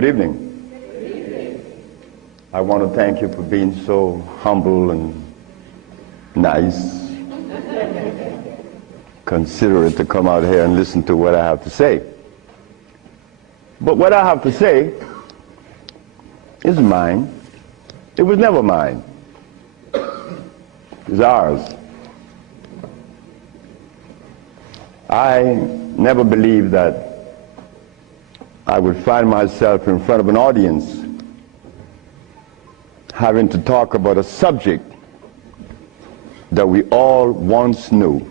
Good evening. I want to thank you for being so humble and nice, considerate to come out here and listen to what I have to say. But what I have to say is mine. It was never mine. It's ours. I never believed that I would find myself in front of an audience having to talk about a subject that we all once knew.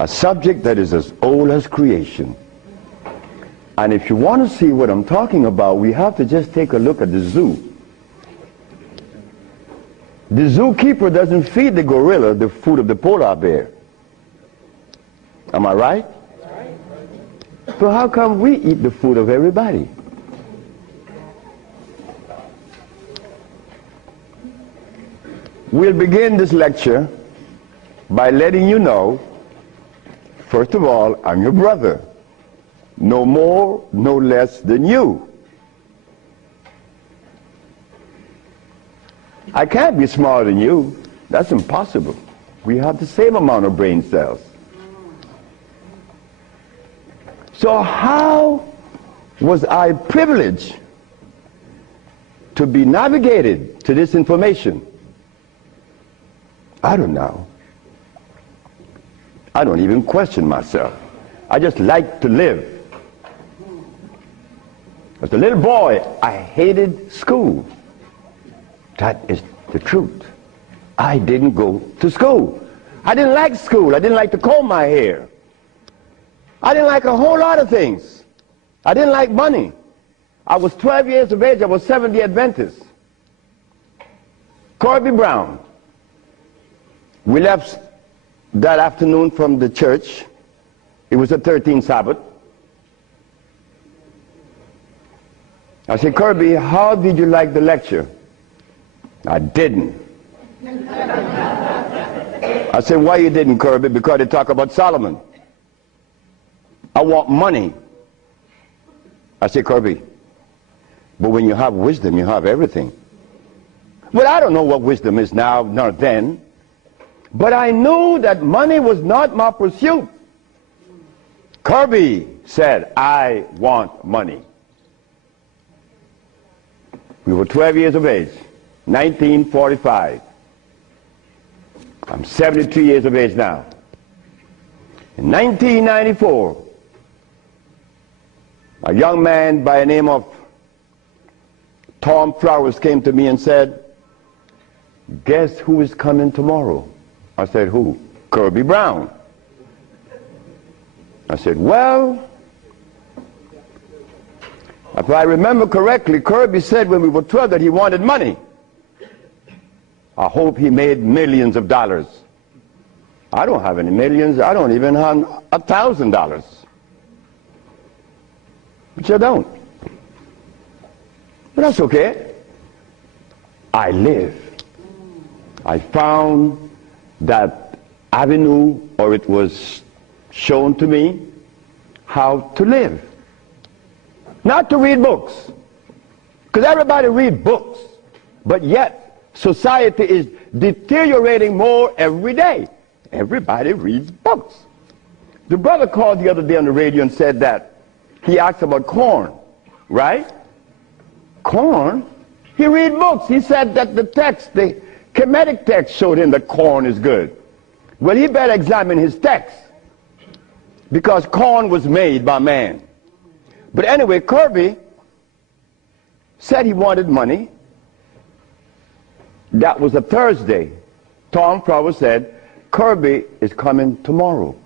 A subject that is as old as creation. And if you want to see what I'm talking about, we have to just take a look at the zoo. The zookeeper doesn't feed the gorilla the food of the polar bear. Am I right? So how come we eat the food of everybody? We'll begin this lecture by letting you know, first of all, I'm your brother. No more, no less than you. I can't be smarter than you. That's impossible. We have the same amount of brain cells. So how was I privileged to be navigated to this information? I don't know. I don't even question myself. I just like to live. As a little boy, I hated school. That is the truth. I didn't go to school. I didn't like school. I didn't like to comb my hair. I didn't like a whole lot of things. I didn't like money. I was 12 years of age. I was Seventh-day Adventist. Corby Brown. We left that afternoon from the church. It was the 13th Sabbath. I said, Kirby, how did you like the lecture? I didn't. I said, why you didn't, Kirby? Because they talk about Solomon. I want money. I said, Kirby, but when you have wisdom, you have everything. Well, I don't know what wisdom is now, nor then. But I knew that money was not my pursuit. Kirby said, I want money. We were 12 years of age, 1945. I'm 72 years of age now. In 1994, a young man by the name of Tom Flowers came to me and said, guess who is coming tomorrow? I said, who? Kirby Brown. I said, well, if I remember correctly, Kirby said when we were 12 that he wanted money. I hope he made millions of dollars. I don't have any millions. I don't even have $1,000. Which I don't. But that's okay. I live. I found that avenue, or it was shown to me how to live. Not to read books. Because everybody reads books. But yet, society is deteriorating more every day. Everybody reads books. The brother called the other day on the radio and said that he asked about corn, right? Corn? He read books. He said that the text, the Kemetic text showed him that corn is good. Well, he better examine his text. Because corn was made by man. But anyway, Kirby said he wanted money. That was a Thursday. Tom Flowers said, Kirby is coming tomorrow.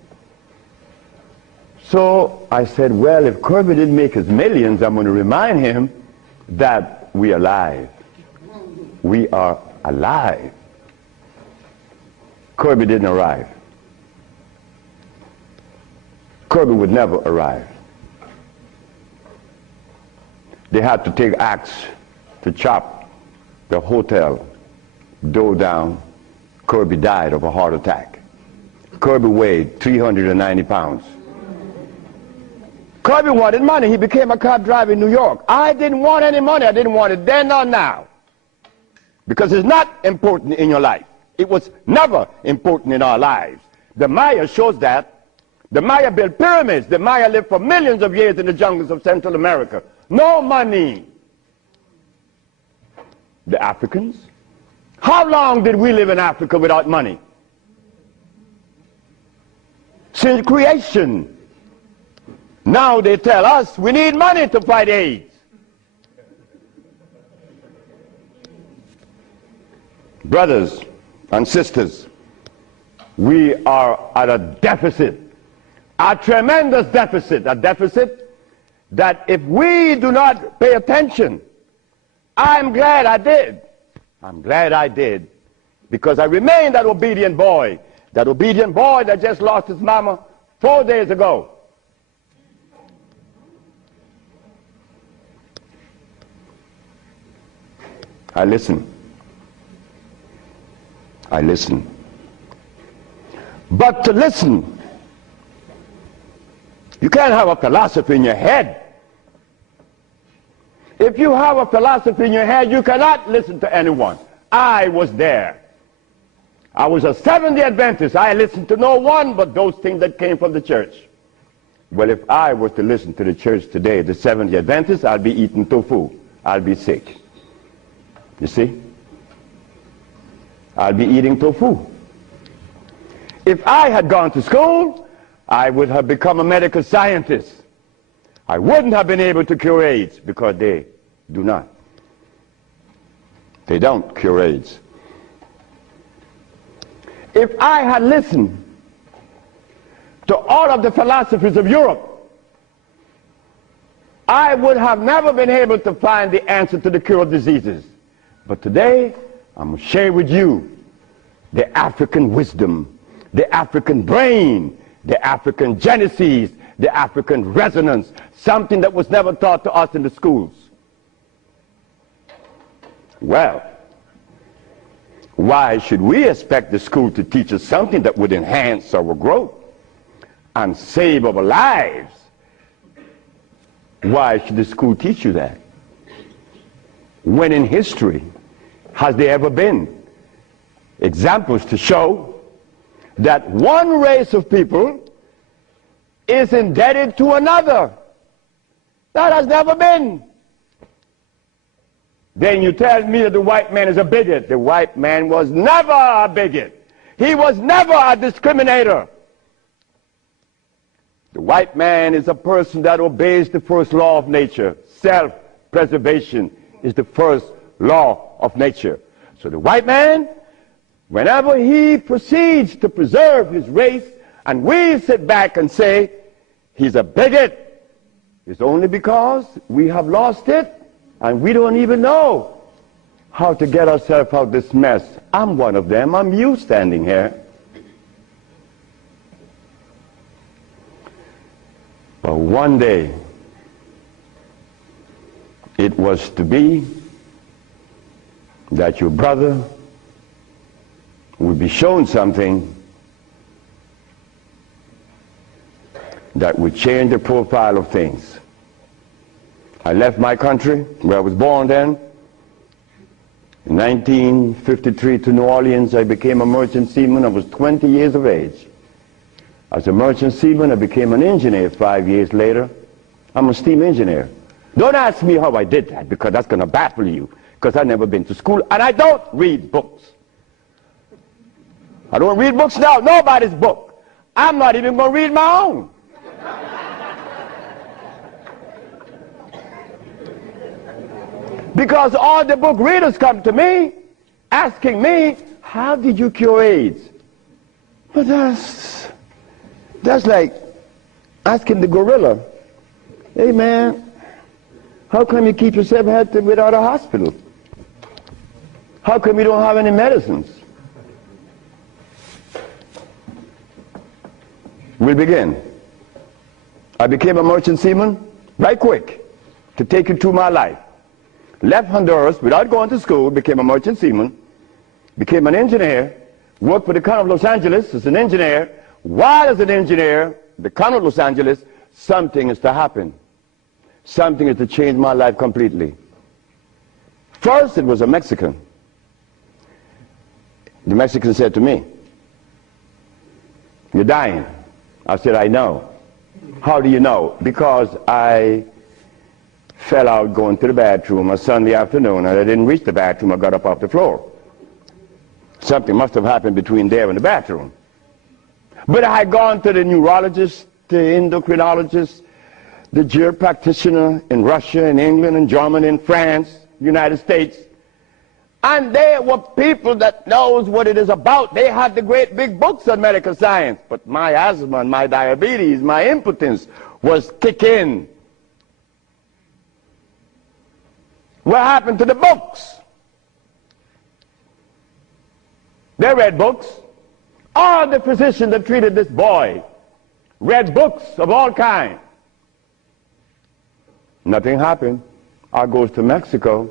So I said, well, if Kirby didn't make his millions, I'm going to remind him that we are alive. We are alive. Kirby didn't arrive. Kirby would never arrive. They had to take axe to chop the hotel door down. Kirby died of a heart attack. Kirby weighed 390 pounds. Kirby wanted money. He became a cab driver in New York. I didn't want any money. I didn't want it then nor now. Because it's not important in your life. It was never important in our lives. The Maya shows that. The Maya built pyramids. The Maya lived for millions of years in the jungles of Central America. No money. The Africans? How long did we live in Africa without money? Since creation. Now they tell us we need money to fight AIDS. Brothers and sisters, we are at a deficit, a tremendous deficit, a deficit that if we do not pay attention, I'm glad I did. I'm glad I did, because I remained that obedient boy that just lost his mama 4 days ago. I listen. I listen. But to listen, you can't have a philosophy in your head. If you have a philosophy in your head, you cannot listen to anyone. I was there. I was a Seventh-day Adventist. I listened to no one but those things that came from the church. Well, if I was to listen to the church today, the Seventh-day Adventists, I'll be eating tofu. I'll be sick. You see? I'll be eating tofu. If I had gone to school, I would have become a medical scientist. I wouldn't have been able to cure AIDS, because they do not. They don't cure AIDS. If I had listened to all of the philosophies of Europe, I would have never been able to find the answer to the cure of diseases. But today, I'm going to share with you the African wisdom, the African brain, the African genesis, the African resonance, something that was never taught to us in the schools. Well, why should we expect the school to teach us something that would enhance our growth and save our lives? Why should the school teach you that? When in history has there ever been examples to show that one race of people is indebted to another? That has never been. Then you tell me that the white man is a bigot. The white man was never a bigot. He was never a discriminator. The white man is a person that obeys the first law of nature. Self-preservation is the first law of nature. So the white man, whenever he proceeds to preserve his race, and we sit back and say he's a bigot, it's only because we have lost it and we don't even know how to get ourselves out of this mess. I'm one of them. I'm you standing here. But one day, it was to be that your brother would be shown something that would change the profile of things. I left my country, where I was born then. In 1953 to New Orleans, I became a merchant seaman. I was 20 years of age. As a merchant seaman, I became an engineer 5 years later. I'm a steam engineer. Don't ask me how I did that, because that's going to baffle you, because I've never been to school, and I don't read books. I don't read books now, nobody's book. I'm not even going to read my own. Because all the book readers come to me, asking me, how did you cure AIDS? Well, that's like asking the gorilla, hey man, how come you keep yourself healthy without a hospital? How come you don't have any medicines? We'll begin. I became a merchant seaman, right quick, to take you through my life. Left Honduras without going to school, became a merchant seaman, became an engineer, worked for the County of Los Angeles as an engineer. While as an engineer, the County of Los Angeles something is to happen. Something is to change my life completely. First, it was a Mexican. The Mexican said to me, "You're dying." I said, "I know." "How do you know?" "Because I fell out going to the bathroom a Sunday afternoon, and I didn't reach the bathroom. I got up off the floor. Something must have happened between there and the bathroom." But I had gone to the neurologist, the endocrinologist, the GER practitioner in Russia, in England, in Germany, in France, United States. And they were people that knows what it is about. They had the great big books on medical science. But my asthma and my diabetes, my impotence was kicking. What happened to the books? They read books. All the physicians that treated this boy read books of all kinds. Nothing happened. I goes to Mexico,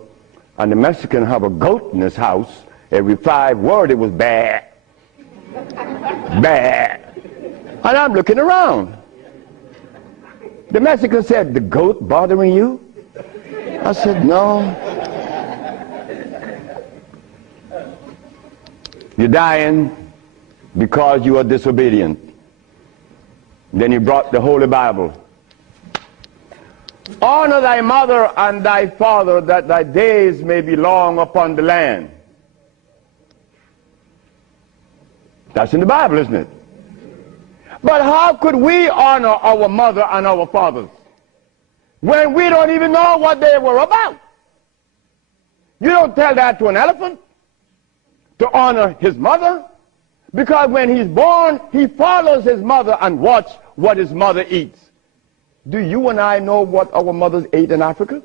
and the Mexican have a goat in his house. Every 5 words it was bad, bad. And I'm looking around. The Mexican said, "The goat bothering you?" I said, "No." "You're dying because you are disobedient." Then he brought the Holy Bible. "Honor thy mother and thy father, that thy days may be long upon the land." That's in the Bible, isn't it? But how could we honor our mother and our fathers when we don't even know what they were about? You don't tell that to an elephant, to honor his mother, because when he's born, he follows his mother and watch what his mother eats. Do you and I know what our mothers ate in Africa?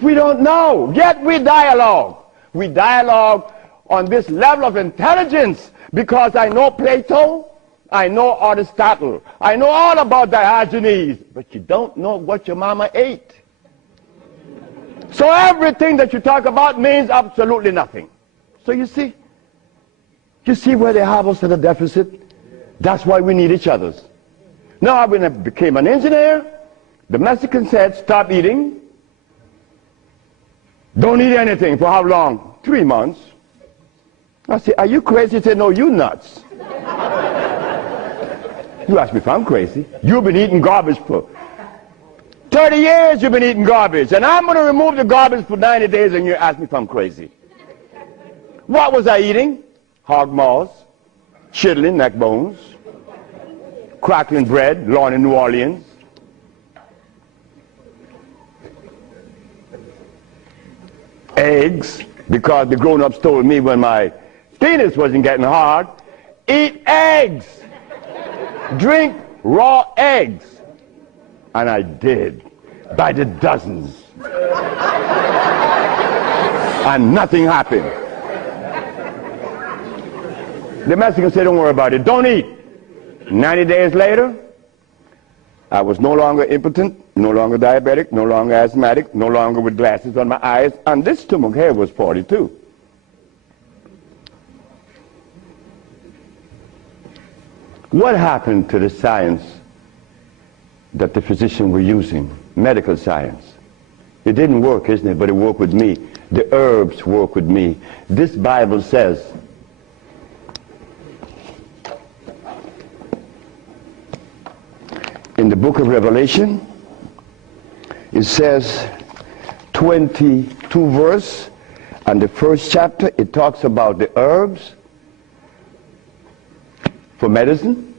We don't know, yet we dialogue. We dialogue on this level of intelligence because I know Plato, I know Aristotle, I know all about Diogenes, but you don't know what your mama ate. So everything that you talk about means absolutely nothing. So you see where they have us at a deficit? That's why we need each other's. Now, when I became an engineer, the Mexican said, "Stop eating. Don't eat anything." For how long? 3 months. I said, "Are you crazy?" He said, "No, you nuts." You ask me if I'm crazy. You've been eating garbage for 30 years. You've been eating garbage. And I'm going to remove the garbage for 90 days, and you ask me if I'm crazy. What was I eating? Hog maws, chitlin, neck bones, crackling bread, Lawn in New Orleans. Eggs, because the grown-ups told me when my penis wasn't getting hard, eat eggs, drink raw eggs. And I did, by the dozens. And nothing happened. The Mexican said, "Don't worry about it, don't eat." 90 days later, I was no longer impotent, no longer diabetic, no longer asthmatic, no longer with glasses on my eyes, and this stomach hair was 42. What happened to the science that the physicians were using, medical science? It didn't work, isn't it? But it worked with me. The herbs work with me. This Bible says, in the book of Revelation, it says 22 verse, and the first chapter, it talks about the herbs for medicine.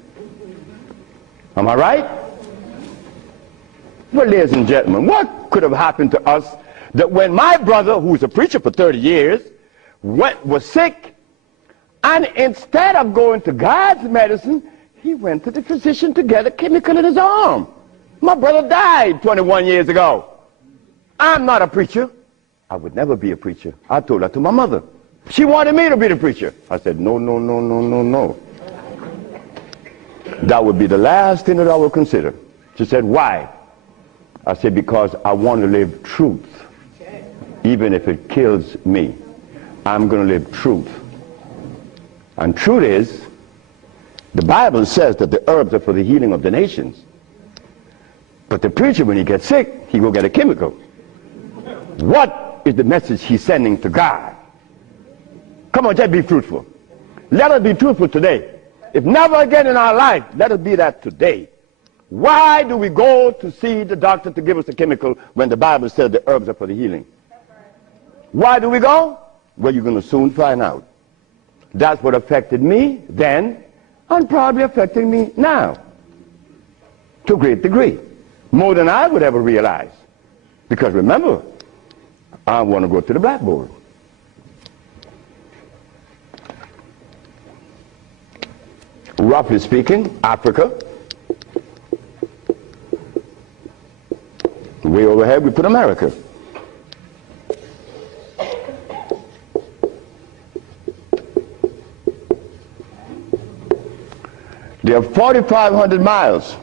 Am I right? Well, ladies and gentlemen, what could have happened to us that when my brother, who was a preacher for 30 years, was sick, and instead of going to God's medicine, he went to the physician to get a chemical in his arm. My brother died 21 years ago. I'm not a preacher. I would never be a preacher. I told that to my mother. She wanted me to be the preacher. I said, no, no, no, no, no, no. That would be the last thing that I would consider. She said, "Why?" I said, "Because I want to live truth. Even if it kills me, I'm going to live truth." And truth is, the Bible says that the herbs are for the healing of the nations. But the preacher, when he gets sick, he go get a chemical. What is the message he's sending to God? Come on, just be fruitful. Let us be truthful today. If never again in our life, let us be that today. Why do we go to see the doctor to give us a chemical when the Bible says the herbs are for the healing? Why do we go? Well, you're going to soon find out. That's what affected me then and probably affecting me now to a great degree. More than I would ever realize. Because remember, I want to go to the blackboard. Roughly speaking, Africa. Way overhead, we put America. They are 4,500 miles.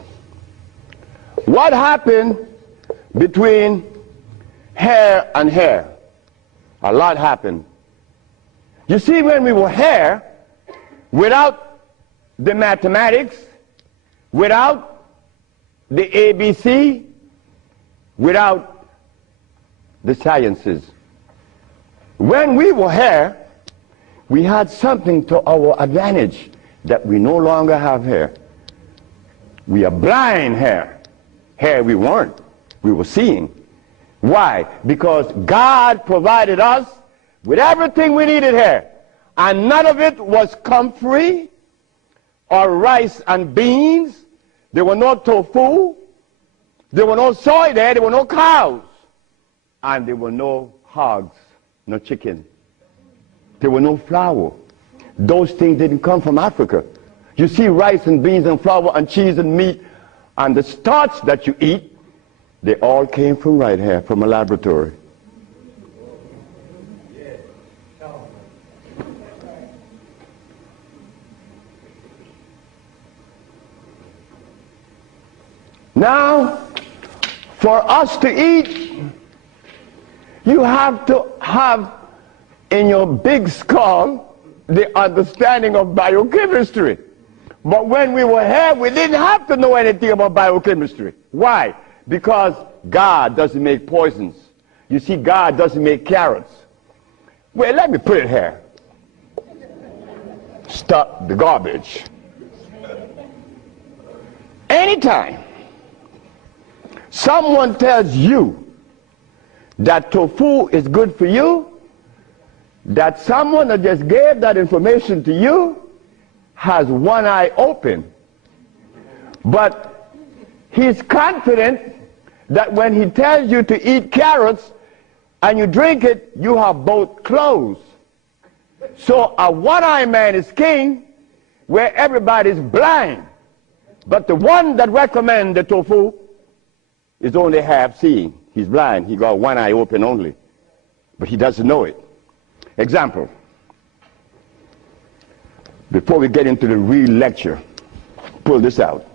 What happened between here and here? A lot happened. You see, when we were here, without the mathematics, without the ABC, without the sciences, when we were here, we had something to our advantage that we no longer have here. We are blind here. Here we weren't. We were seeing. Why? Because God provided us with everything we needed here. And none of it was comfrey or rice and beans. There were no tofu. There were no soy there. There were no cows. And there were no hogs, no chicken. There were no flour. Those things didn't come from Africa. You see, rice and beans and flour and cheese and meat and the starch that you eat, they all came from right here, from a laboratory. Now, for us to eat, you have to have in your big skull the understanding of biochemistry. But when we were here, we didn't have to know anything about biochemistry. Why? Because God doesn't make poisons. You see, God doesn't make carrots. Well, let me put it here. Stop the garbage. Anytime someone tells you that tofu is good for you, that someone that just gave that information to you has one eye open. But he's confident that when he tells you to eat carrots and you drink it, you have both closed. So a one-eyed man is king where everybody's blind. But the one that recommends the tofu is only half seeing. He's blind. He got one eye open only. But he doesn't know it. Example. Before we get into the real lecture, pull this out.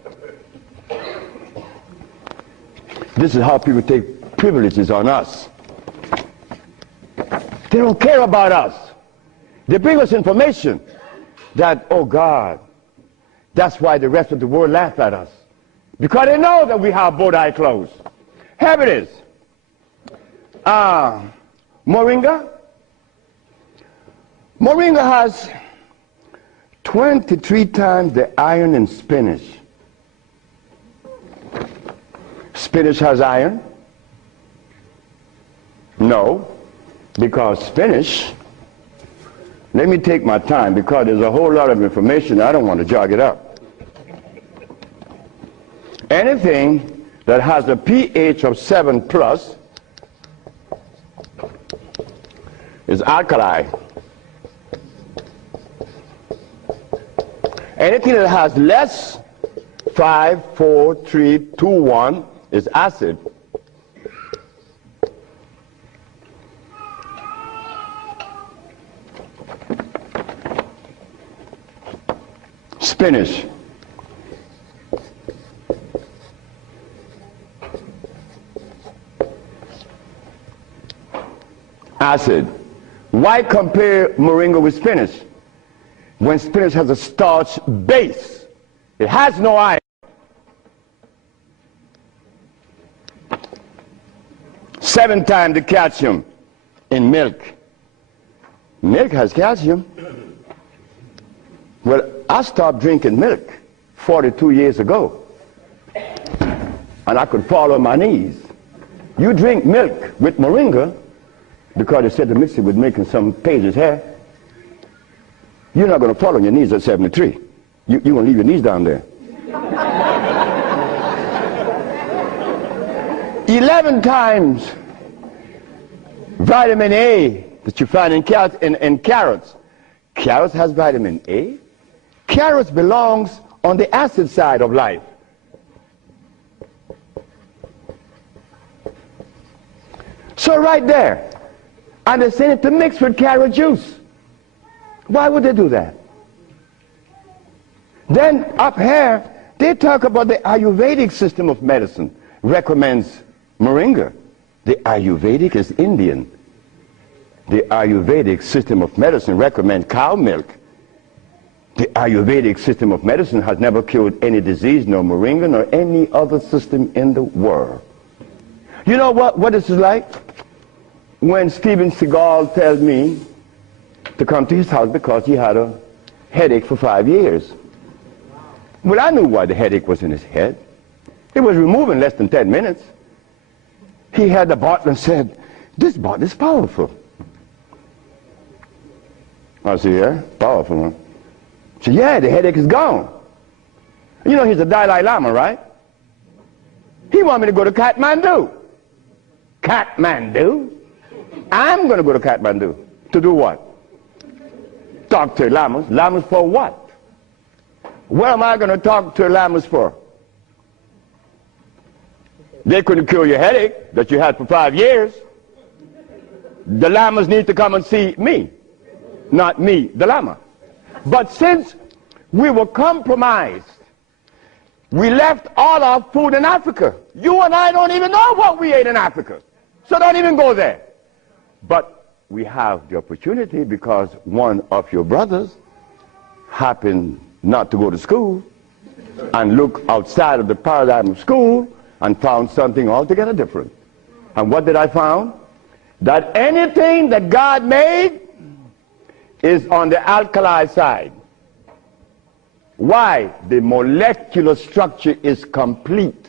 This is how people take privileges on us. They don't care about us. They bring us information that, oh God, that's why the rest of the world laugh at us. Because they know that we have both eyes closed. Here it is. Moringa. Moringa has 23 times the iron in spinach. Spinach has iron? No, because spinach, let me take my time because there's a whole lot of information. I don't want to jog it up. Anything that has a pH of 7 plus is alkali. Anything that has less, 5, 4, 3, 2, 1, is acid. Spinach. Acid. Why compare moringa with spinach? When spinach has a starch base, it has no iron. 7 times the calcium in milk. Milk has calcium. Well, I stopped drinking milk 42 years ago, and I could fall on my knees. You drink milk with moringa, because they said to mix it with milk and some pages hair, you're not going to fall on your knees at 73. You're going to leave your knees down there. 11 times vitamin A that you find in carrots. Carrots has vitamin A. Carrots belongs on the acid side of life. So right there, and they send it to mix with carrot juice. Why would they do that? Then up here, they talk about the Ayurvedic system of medicine recommends moringa. The Ayurvedic is Indian. The Ayurvedic system of medicine recommends cow milk. The Ayurvedic system of medicine has never cured any disease, nor moringa, nor any other system in the world. You know what this is like? When Steven Seagal tells me to come to his house because he had a headache for 5 years. Well, I knew why the headache was in his head. It was removed in less than 10 minutes. He had the bottle and said, "This bottle is powerful." I said, "Yeah, powerful, huh?" He said, "Yeah, the headache is gone." You know, he's a Dalai Lama, right? He wanted me to go to Kathmandu. Kathmandu? I'm going to go to Kathmandu. To do what? Talk to lamas. Lamas for what? What am I going to talk to lamas for? They couldn't cure your headache that you had for 5 years. The lamas need to come and see me, not me, the lama. But since we were compromised, we left all our food in Africa. You and I don't even know what we ate in Africa. So don't even go there. But we have the opportunity because one of your brothers happened not to go to school and look outside of the paradigm of school and found something altogether different. And what did I find? That anything that God made is on the alkali side. Why? The molecular structure is complete.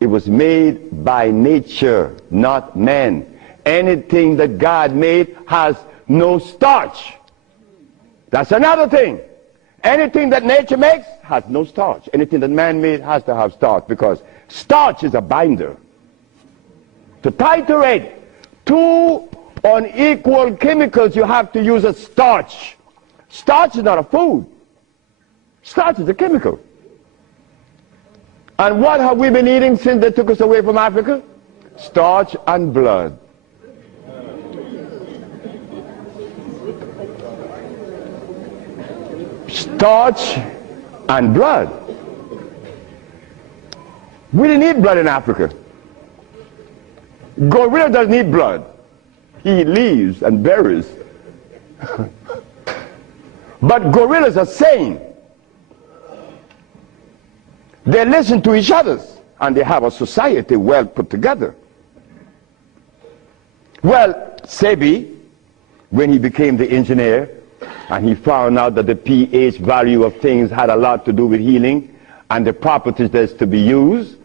It was made by nature, not man. Anything that God made has no starch. That's another thing. Anything that nature makes has no starch. Anything that man made has to have starch, because starch is a binder. To titrate two unequal chemicals, you have to use a starch. Starch is not a food. Starch is a chemical. And what have we been eating since they took us away from Africa? Starch and blood. Starch and blood. We didn't eat blood in Africa. Gorilla doesn't eat blood. He eats leaves and berries. But gorillas are sane. They listen to each other, and they have a society well put together. Well, Sebi, when he became the engineer, and he found out that the pH value of things had a lot to do with healing and the properties that's to be used,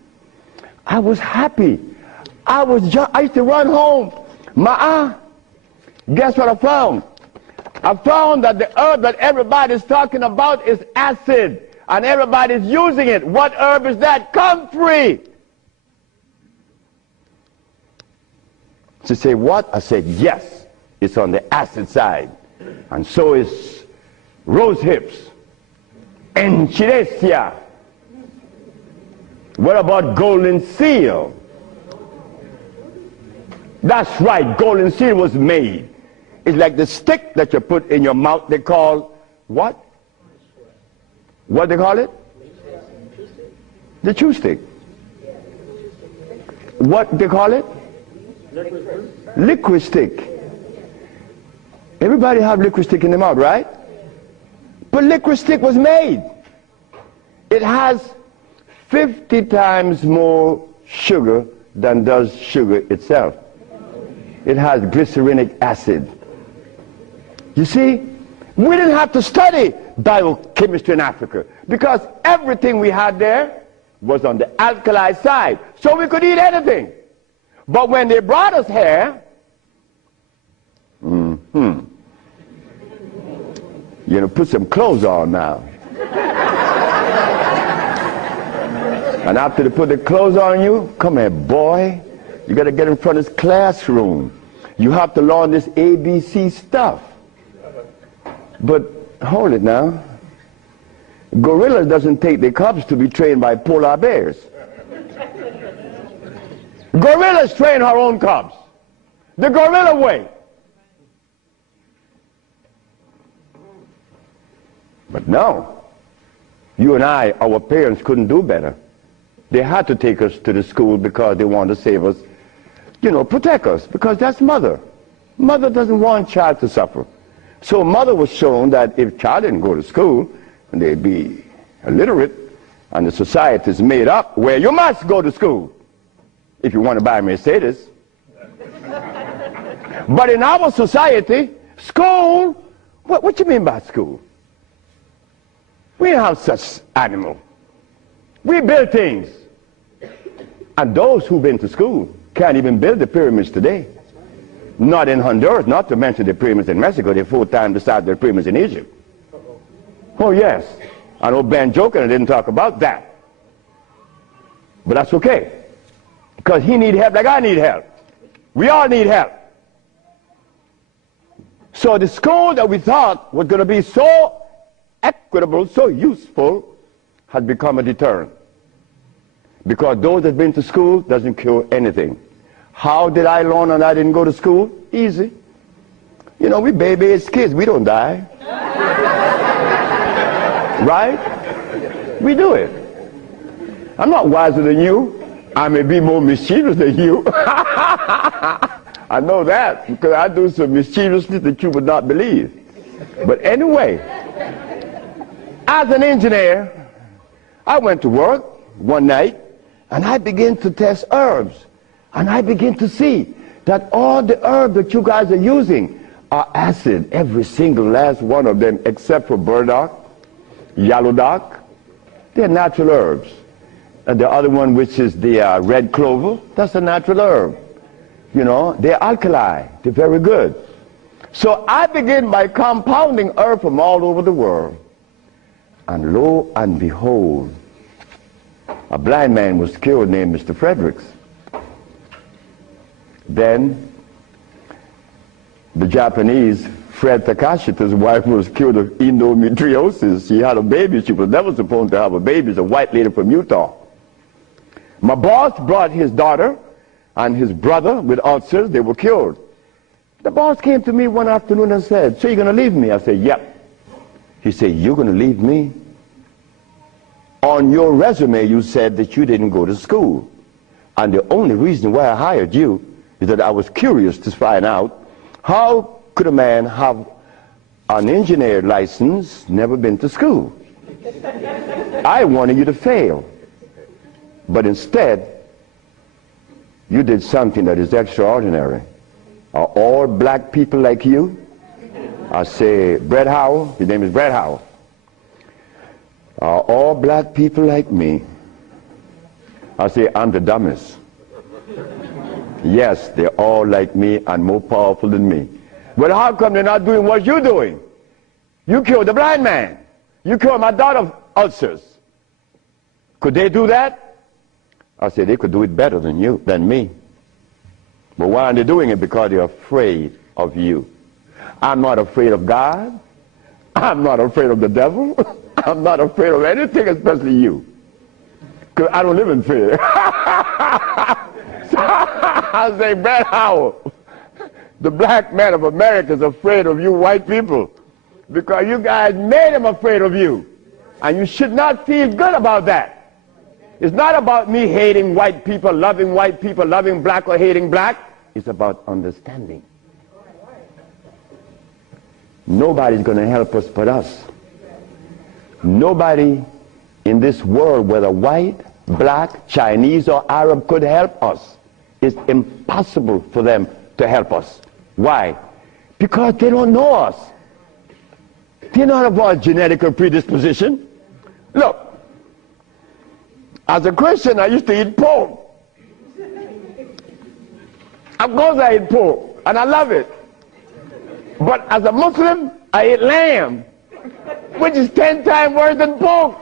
I was happy. I used to run home. Guess what I found? I found that the herb that everybody's talking about is acid, and everybody's using it. What herb is that? Comfrey. She said, what? I said, yes, it's on the acid side. And so is rose hips, enchirecia. What about golden seal? That's right, golden seal was made. It's like the stick that you put in your mouth. They call what? What they call it? The chew stick. What they call it? Liquid stick. Everybody have liquid stick in the mouth, right? But liquid stick was made. It has 50 times more sugar than does sugar itself. It has glycerinic acid. You see, we didn't have to study biochemistry in Africa because everything we had there was on the alkali side, so we could eat anything. But when they brought us here, you know, put some clothes on now. And after they put the clothes on you, come here, boy, you got to get in front of this classroom. You have to learn this ABC stuff. But hold it now. Gorilla doesn't take the cubs to be trained by polar bears. Gorillas train her own cubs. The gorilla way. But no, you and I, our parents couldn't do better. They had to take us to the school because they wanted to save us, you know, protect us, because that's mother. Mother doesn't want child to suffer. So mother was shown that if child didn't go to school, they'd be illiterate, and the society is made up where you must go to school if you want to buy a Mercedes. But in our society, school, what you mean by school? We don't have such animal. We build things. And those who've been to school can't even build the pyramids today. Not in Honduras, not to mention the pyramids in Mexico. They're 4 times the size of the pyramids in Egypt. Oh yes, I know Ben Joker didn't talk about that. But that's okay, because he need help like I need help. We all need help. So the school that we thought was going to be so equitable, so useful, has become a deterrent. Because those that have been to school doesn't cure anything. How did I learn and I didn't go to school? Easy. You know, we baby-aged kids, we don't die. Right? We do it. I'm not wiser than you. I may be more mischievous than you. I know that because I do some mischievousness that you would not believe. But anyway, as an engineer, I went to work one night and I began to test herbs. And I began to see that all the herbs that you guys are using are acid, every single last one of them, except for burdock, yellow dock. They're natural herbs. And the other one, which is the red clover, that's a natural herb. You know, they're alkali. They're very good. So I began by compounding herbs from all over the world. And lo and behold, a blind man was killed named Mr. Fredericks. Then the Japanese, Fred Takashita's wife, was killed of endometriosis. She had a baby. She was never supposed to have a baby. It's a white lady from Utah. My boss brought his daughter and his brother with ulcers. They were killed. The boss came to me one afternoon and said, "So you're going to leave me?" I said, "Yep." He said, "You're going to leave me? On your resume, you said that you didn't go to school. And the only reason why I hired you is that I was curious to find out how could a man have an engineer license, never been to school. I wanted you to fail. But instead, you did something that is extraordinary. Are all black people like you?" I say, "Brett Howell," his name is Brett Howell. "Are all black people like me?" I say, "I'm the dumbest." "Yes, they're all like me and more powerful than me." "Well, how come they're not doing what you're doing? You killed the blind man. You killed my daughter's ulcers. Could they do that?" I said, "They could do it better than you, than me. But why aren't they doing it? Because they're afraid of you. I'm not afraid of God. I'm not afraid of the devil. I'm not afraid of anything, especially you. Because I don't live in fear." So I say, "Brett Howell, the black man of America is afraid of you white people because you guys made him afraid of you. And you should not feel good about that. It's not about me hating white people, loving black or hating black. It's about understanding. Nobody's going to help us but us. Nobody in this world, whether white, black, Chinese, or Arab, could help us it's impossible for them to help us. Why? Because they don't know us. They don't have our genetic predisposition. Look, as a Christian, I used to eat pork. Of course I eat pork, and I love it. But as a Muslim, I eat lamb, which is 10 times worse than pork.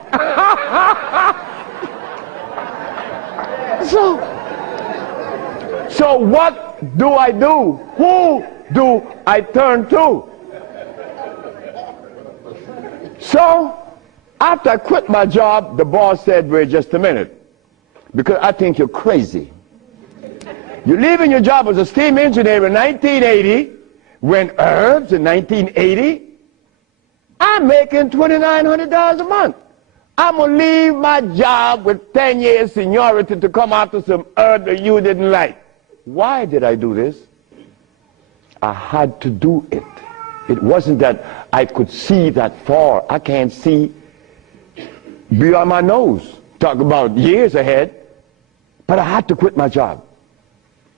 So what do I do? Who do I turn to? So after I quit my job, the boss said, wait just a minute, because I think you're crazy. You're leaving your job as a steam engineer in 1980, when herbs in 1980, I'm making $2,900 a month. I'm going to leave my job with 10 years seniority to come after some herb that you didn't like. Why did I do this? I had to do it. It wasn't that I could see that far. I can't see beyond my nose. Talk about years ahead. But I had to quit my job.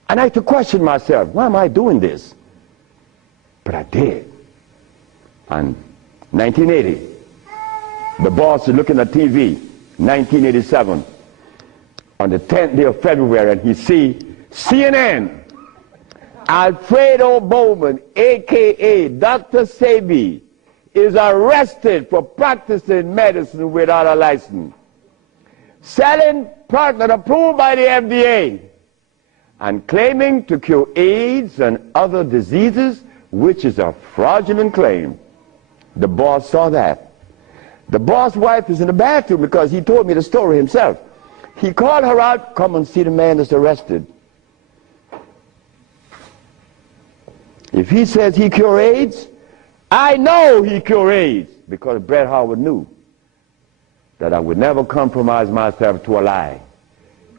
And I had to question myself, why am I doing this? But I did. And 1980, the boss is looking at TV, 1987, on the 10th day of February, and he see CNN, Alfredo Bowman, a.k.a. Dr. Sebi, is arrested for practicing medicine without a license, selling product approved by the FDA, and claiming to cure AIDS and other diseases, which is a fraudulent claim. The boss saw that. The boss' wife is in the bathroom because he told me the story himself. He called her out, come and see the man that's arrested. If he says he cure AIDS, I know he cure AIDS, because Bret Howard knew that I would never compromise myself to a lie.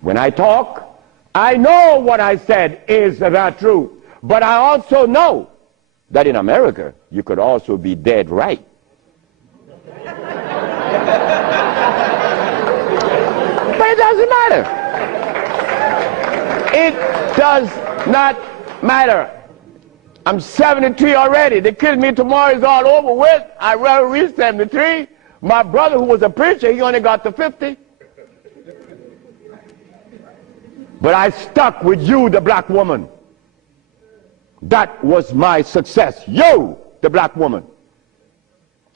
When I talk, I know what I said is not true, but I also know that in America, you could also be dead right. But it doesn't matter. It does not matter. I'm 73 already. They killed me tomorrow, it's all over with. I rather reach 73. My brother, who was a preacher, he only got to 50. But I stuck with you, the black woman. That was my success. You, the black woman.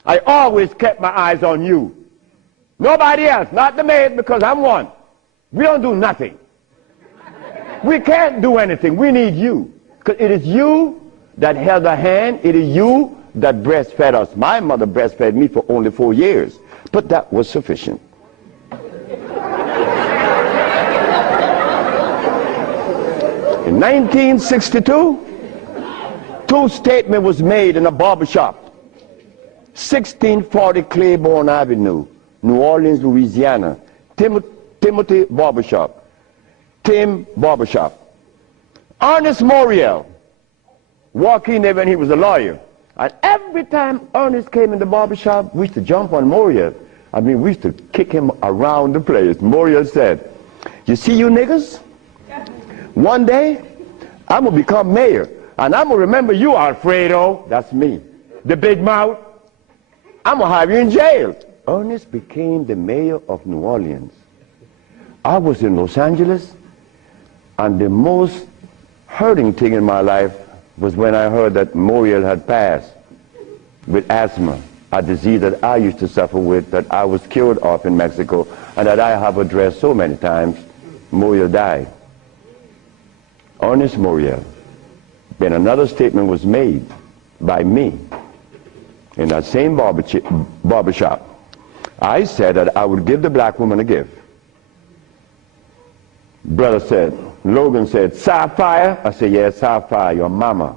I always kept my eyes on you. Nobody else, not the maid, because I'm one. We don't do nothing. We can't do anything. We need you. Because it is you that held a hand. It is you that breastfed us. My mother breastfed me for only 4 years. But that was sufficient. In 1962, two statements was made in a barbershop. 1640 Claiborne Avenue, New Orleans, Louisiana. Timothy Barbershop. Tim Barbershop. Ernest Morial walked in there when he was a lawyer. And every time Ernest came in the barbershop, we used to jump on Morial. I mean, we used to kick him around the place. Morial said, you see you niggas? One day, I'm going to become mayor. And I'm going to remember you, Alfredo. That's me. The big mouth. I'm going to have you in jail. Ernest became the mayor of New Orleans. I was in Los Angeles, and the most hurting thing in my life was when I heard that Morial had passed with asthma, a disease that I used to suffer with, that I was cured of in Mexico, and that I have addressed so many times. Morial died. Ernest Morial. Then another statement was made by me in that same barbershop. I said that I would give the black woman a gift. Brother said, Logan said, Sapphire? I said, yes, Sapphire, your mama.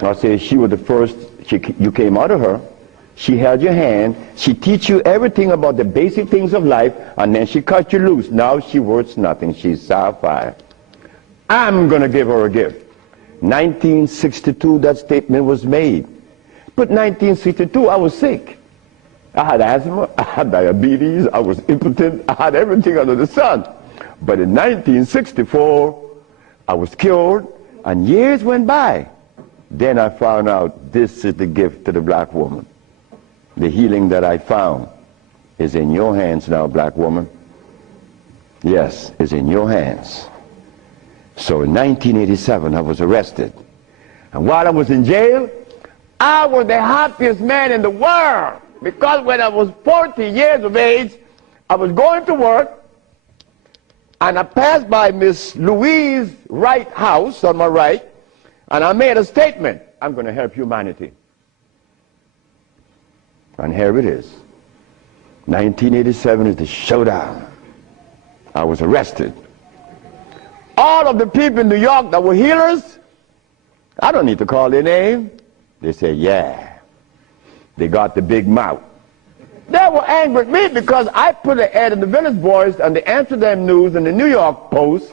I said, she was the first, you came out of her. She held your hand. She teach you everything about the basic things of life, and then she cut you loose. Now she worth nothing. She's Sapphire. I'm going to give her a gift. 1962, that statement was made. But 1962, I was sick. I had asthma, I had diabetes, I was impotent, I had everything under the sun. But in 1964, I was cured, and years went by. Then I found out this is the gift to the black woman. The healing that I found is in your hands now, black woman. Yes, it's in your hands. So in 1987, I was arrested. And while I was in jail, I was the happiest man in the world. Because when I was 40 years of age, I was going to work, and I passed by Miss Louise Wright house on my right, and I made a statement: I'm going to help humanity. And here it is. 1987 is the showdown. I was arrested. All of the people in New York that were healers, I don't need to call their name. They say, yeah, they got the big mouth. They were angry with me because I put an ad in the Village Voice and the Amsterdam News and the New York Post.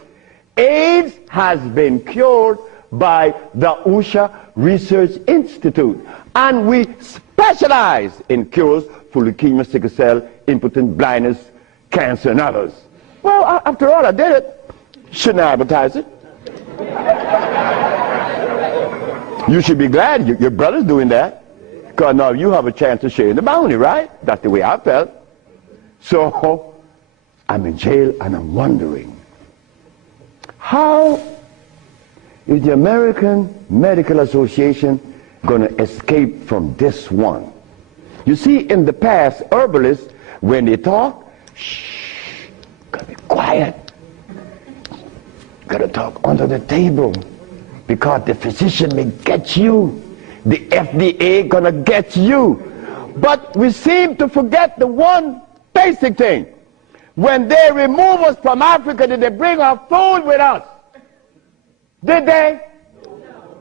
AIDS has been cured by the Usha Research Institute. And we specialize in cures for leukemia, sickle cell, impotence, blindness, cancer, and others. Well, after all, I did it. Shouldn't I advertise it? You should be glad your brother's doing that. Because now you have a chance to share in the bounty, right? That's the way I felt. So I'm in jail and I'm wondering, how is the American Medical Association going to escape from this one? You see, in the past, herbalists, when they talk, shh, gotta be quiet. Gotta talk under the table, because the physician may get you. The FDA gonna get you. But we seem to forget the one basic thing. When they remove us from Africa, did they bring our food with us? Did they?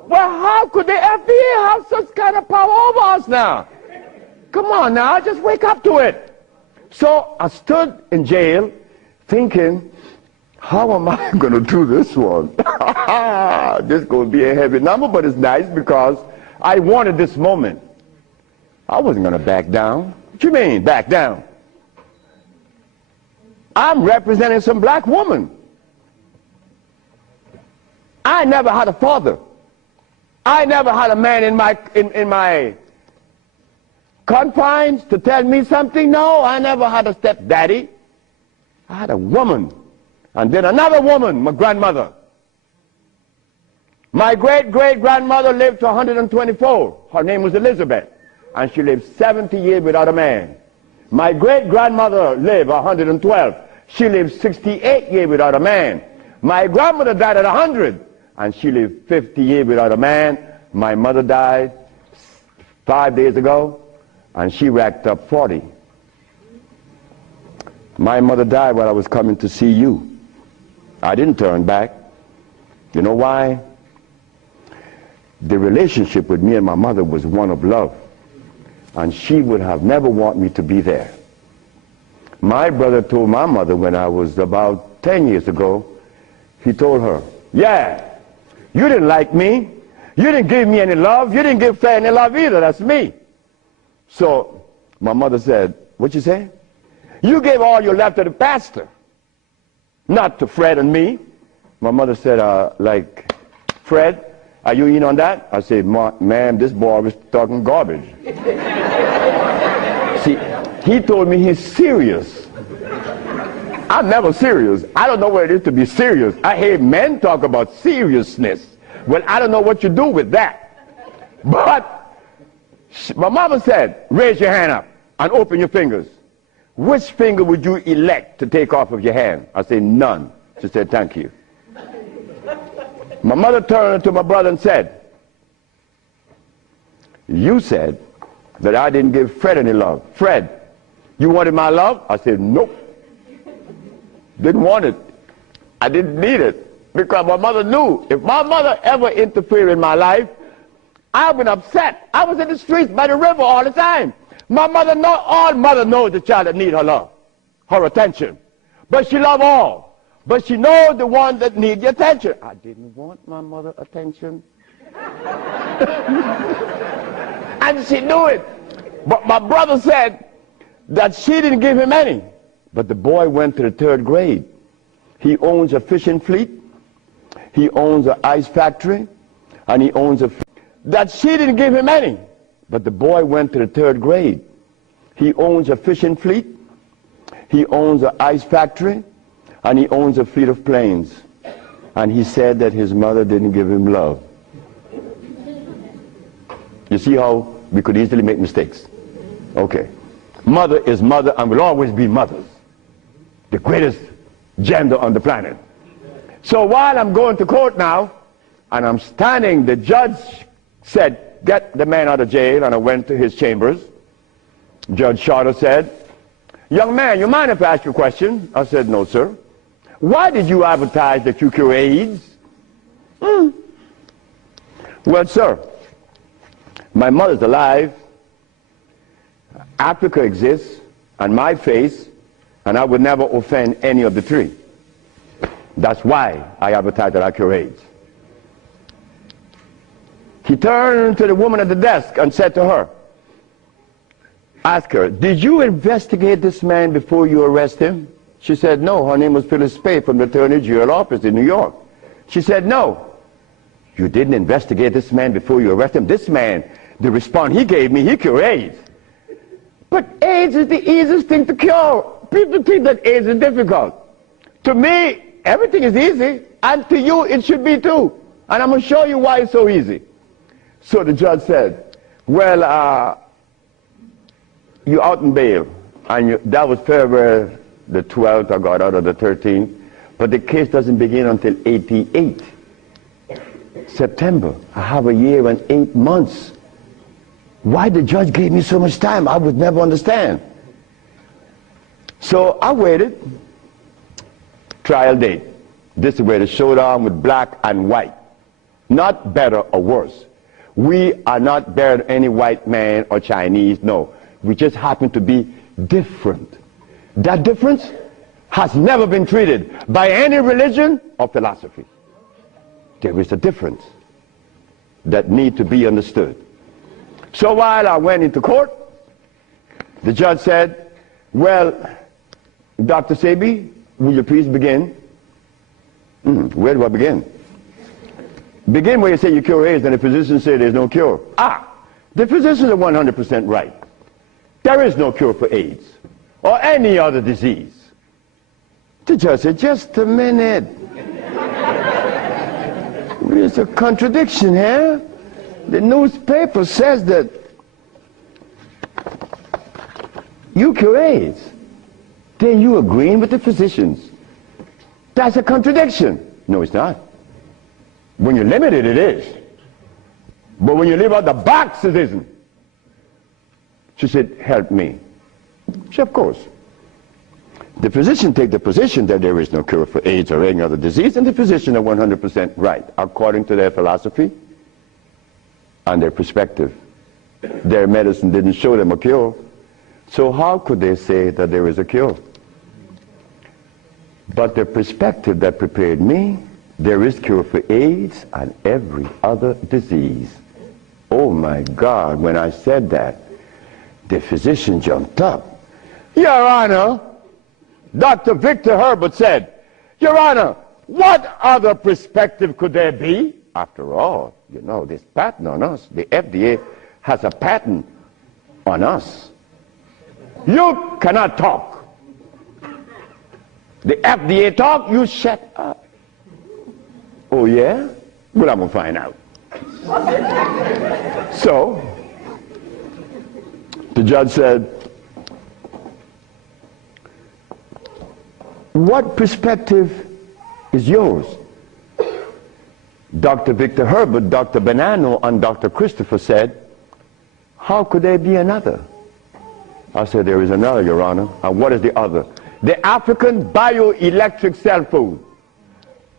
Well, how could the FDA have such kind of power over us now? Come on now, just wake up to it. So I stood in jail thinking, how am I going to do this one? This is going to be a heavy number, but it's nice because I wanted this moment. I wasn't going to back down. What you mean, back down? I'm representing some black woman. I never had a father. I never had a man in my confines to tell me something. No, I never had a stepdaddy. I had a woman. And then another woman, my grandmother. My great-great-grandmother lived to 124. Her name was Elizabeth. And she lived 70 years without a man. My great-grandmother lived 112. She lived 68 years without a man. My grandmother died at 100. And she lived 50 years without a man. My mother died 5 days ago. And she racked up 40. My mother died while I was coming to see you. I didn't turn back. You know why? The relationship with me and my mother was one of love. And she would have never wanted me to be there. My brother told my mother when I was about 10 years ago, he told her, yeah, you didn't like me. You didn't give me any love. You didn't give Fred any love either. That's me. So my mother said, what you say? You gave all your love to the pastor, not to Fred and me. My mother said, like, Fred, are you in on that? I said, ma'am, this boy was talking garbage. See, he told me he's serious. I'm never serious. I don't know what it is to be serious. I hear men talk about seriousness. Well, I don't know what you do with that. But my mama said, raise your hand up and open your fingers. Which finger would you elect to take off of your hand? I said, none. She said, thank you. My mother turned to my brother and said, you said that I didn't give Fred any love. Fred, you wanted my love? I said, nope. Didn't want it. I didn't need it. Because my mother knew if my mother ever interfered in my life, I would be upset. I was in the streets by the river all the time. My mother knows, all mother knows the child that needs her love, her attention. But she loves all. But she knows the one that needs the attention. I didn't want my mother attention. And she knew it. But my brother said that she didn't give him any. But the boy went to the 3rd grade. He owns a fishing fleet. He owns an ice factory. And he owns that she didn't give him any. But the boy went to the 3rd grade. He owns a fishing fleet. He owns an ice factory. And he owns a fleet of planes. And he said that his mother didn't give him love. You see how we could easily make mistakes? Okay. Mother is mother and will always be mothers. The greatest gender on the planet. So while I'm going to court now, and I'm standing, the judge said, get the man out of jail, and I went to his chambers. Judge Shorter said, young man, you mind if I ask you a question? I said, no, sir. Why did you advertise that you cure AIDS? Well, sir, my mother's alive, Africa exists, and my face, and I would never offend any of the three. That's why I advertise that I cure AIDS. He turned to the woman at the desk and said to her, ask her, did you investigate this man before you arrest him? She said, no. Her name was Phyllis Spade from the Attorney General office in New York. She said, no. You didn't investigate this man before you arrest him? This man, the response he gave me, he cured AIDS. But AIDS is the easiest thing to cure. People think that AIDS is difficult. To me, everything is easy, and to you it should be too. And I'm going to show you why it's so easy. So the judge said, well, you're out in bail. And that was February the 12th, I got out of the 13th. But the case doesn't begin until 88. September. I have a year and 8 months. Why the judge gave me so much time, I would never understand. So I waited. Trial date. This is where the showdown with black and white. Not better or worse. We are not better than any white man or Chinese, no. We just happen to be different. That difference has never been treated by any religion or philosophy. There is a difference that needs to be understood. So while I went into court, the judge said, well, Dr. Sebi, will you please begin? Where do I begin? Begin where you say you cure AIDS and the physicians say there's no cure. The physicians are 100% right. There is no cure for AIDS or any other disease. The judge said, just a minute. There's a contradiction here. The newspaper says that you cure AIDS. Then you agreeing with the physicians. That's a contradiction. No, it's not. When you're limited, it is. But when you leave out the box, it isn't. She said, help me. She said, of course. The physician take the position that there is no cure for AIDS or any other disease, and the physicians are 100% right, according to their philosophy and their perspective. Their medicine didn't show them a cure. So how could they say that there is a cure? But the perspective that prepared me, there is cure for AIDS and every other disease. Oh my God, when I said that, the physician jumped up. Your Honor, Dr. Victor Herbert said, Your Honor, what other perspective could there be? After all, you know, this patent on us, the FDA has a patent on us. You cannot talk. The FDA talk, you shut up. Oh yeah? Well, I'm going to find out. So, the judge said, what perspective is yours? Dr. Victor Herbert, Dr. Bonanno, and Dr. Christopher said, how could there be another? I said, there is another, Your Honor. And what is the other? The African bioelectric cell food.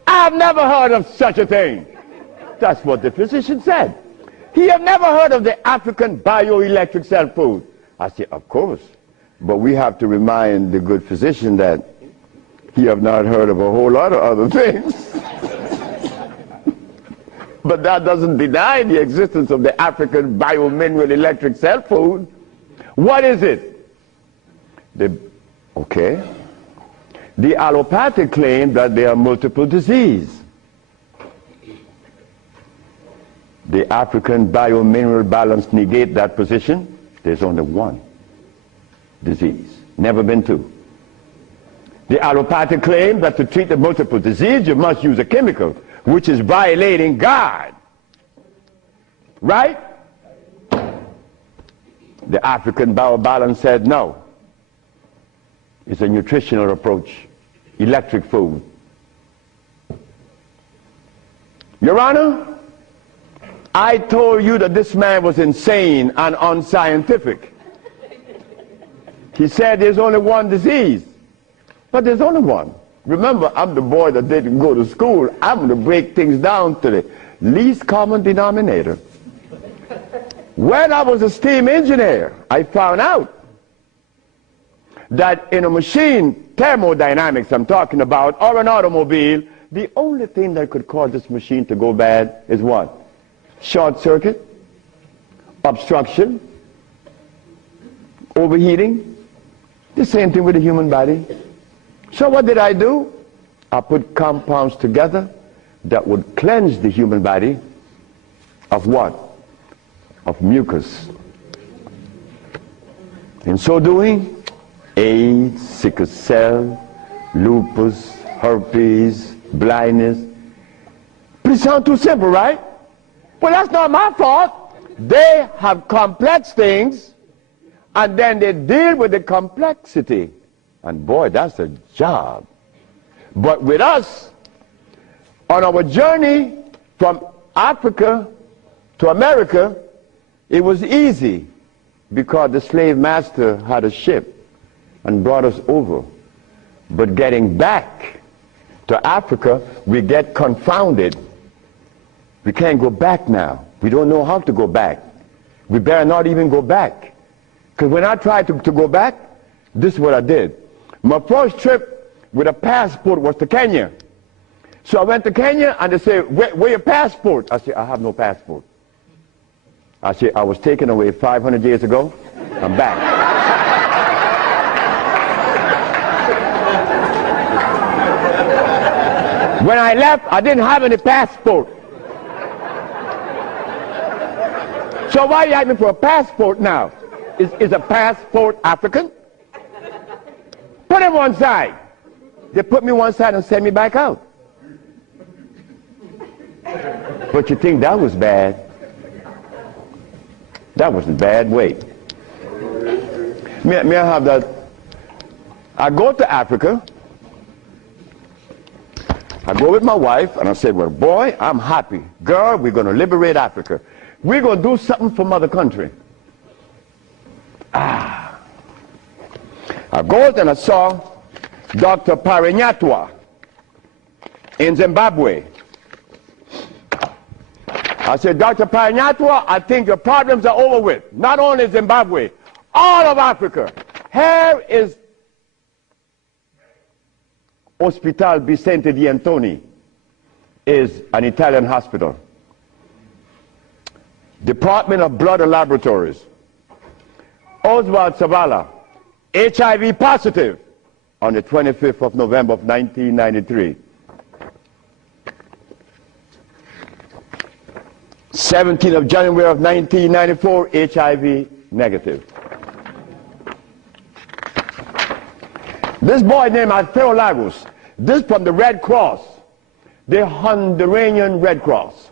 I've never heard of such a thing. That's what the physician said. He had never heard of the African bioelectric cell food. I said, of course. But we have to remind the good physician that he have not heard of a whole lot of other things. But that doesn't deny the existence of the African biomineral electric cell food. What is it? Okay. The allopathic claim that there are multiple diseases. The African biomineral balance negate that position. There's only one disease, never been two. The allopathic claim that to treat the multiple disease you must use a chemical, which is violating God. Right? The African biobalance said no. It's a nutritional approach, electric food. Your Honor, I told you that this man was insane and unscientific. He said there's only one disease, but there's only one. Remember, I'm the boy that didn't go to school. I'm going to break things down to the least common denominator. When I was a steam engineer, I found out that in a machine, thermodynamics I'm talking about, or an automobile, the only thing that could cause this machine to go bad is what? Short circuit, obstruction, overheating. The same thing with the human body. So what did I do? I put compounds together that would cleanse the human body of what? Of mucus. In so doing, AIDS, sickle cell, lupus, herpes, blindness. But it sounds too simple, right? Well, that's not my fault. They have complex things, and then they deal with the complexity. And boy, that's a job. But with us, on our journey from Africa to America, it was easy because the slave master had a ship and brought us over. But getting back to Africa, we get confounded. We can't go back now. We don't know how to go back. We better not even go back. Because when I tried to go back, this is what I did. My first trip with a passport was to Kenya. So I went to Kenya and they said, where your passport? I said, I have no passport. I said, I was taken away 500 years ago. I'm back. When I left, I didn't have any passport. So why are you asking for a passport now? Is a passport African? Put him one side. They put me one side and sent me back out. But you think that was bad? That wasn't bad. Wait. May I have that? I go to Africa. I go with my wife, and I said, well, boy, I'm happy. Girl, we're going to liberate Africa. We're going to do something for mother country. I go and I saw Dr. Parinyatwa in Zimbabwe. I said, Dr. Parinyatwa, I think your problems are over with. Not only Zimbabwe, all of Africa. Here is Hospital Vicente di Antoni, is an Italian hospital. Department of Blood and Laboratories. Oswald Savala, HIV positive on the 25th of November of 1993. 17th of January of 1994, HIV negative. This boy named Alfredo Lagos, this from the Red Cross, the Honduran Red Cross.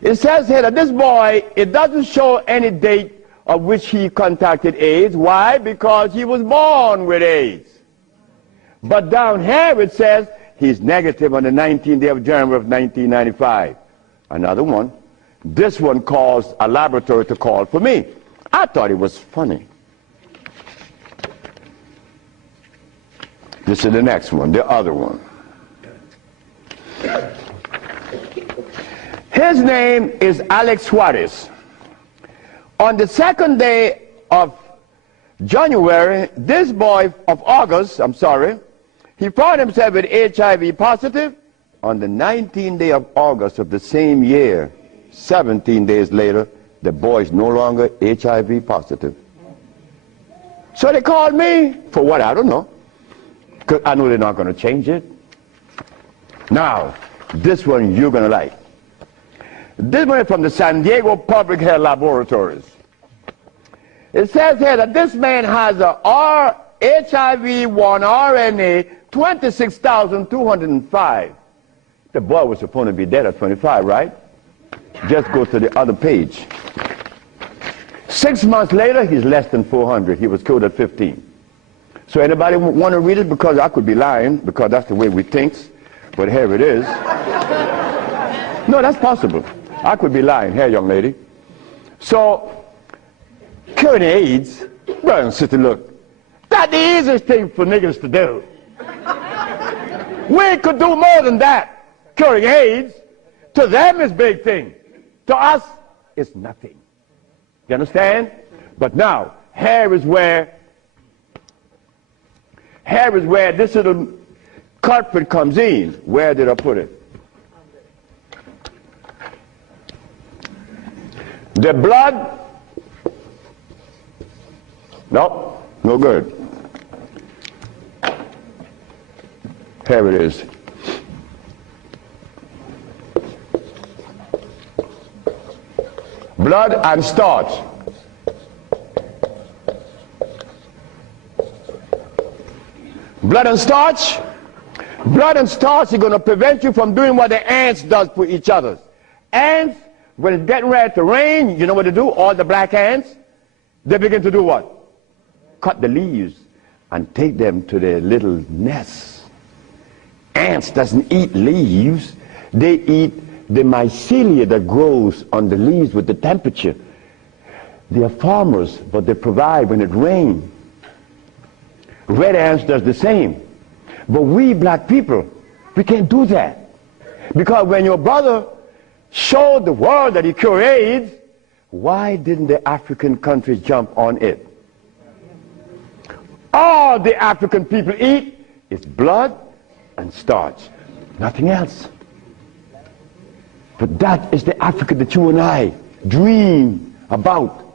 It says here that this boy, it doesn't show any date of which he contracted AIDS. Why? Because he was born with AIDS. But down here it says he's negative on the 19th day of January of 1995. Another one. This one caused a laboratory to call for me. I thought it was funny. This is the next one, the other one. His name is Alex Suarez. On the second day of January, this boy of August, he found himself with HIV positive. On the 19th day of August of the same year, 17 days later, the boy is no longer HIV positive. So they called me for what? I don't know. because I know they're not going to change it. Now, this one you're going to like. This one is from the San Diego Public Health Laboratories. It says here that this man has a HIV-1 RNA 26,205. The boy was supposed to be dead at 25, right? Just go to the other page. 6 months later, he's less than 400. He was killed at 15. So anybody want to read it? Because I could be lying, because that's the way we think. But here it is. No, that's possible. I could be lying. Here, young lady. So, curing AIDS, brother and sister, look, that's the easiest thing for niggas to do. We could do more than that. Curing AIDS, to them is big thing. To us, it's nothing. You understand? But now, here is where this little culprit comes in. Where did I put it? The blood. Nope, no good. Here it is. Blood and starch. Blood and starch. Blood and starch is going to prevent you from doing what the ants does for each other. Ants, when it's getting ready to rain, you know what they do? All the black ants, they begin to do what? Cut the leaves and take them to their little nests. Ants doesn't eat leaves. They eat the mycelia that grows on the leaves with the temperature. They are farmers, but they provide when it rains. Red ants does the same. But we black people, we can't do that. Because when your brother showed the world that he cured AIDS, why didn't the African countries jump on it? All the African people eat is blood and starch, nothing else. But that is the Africa that you and I dream about.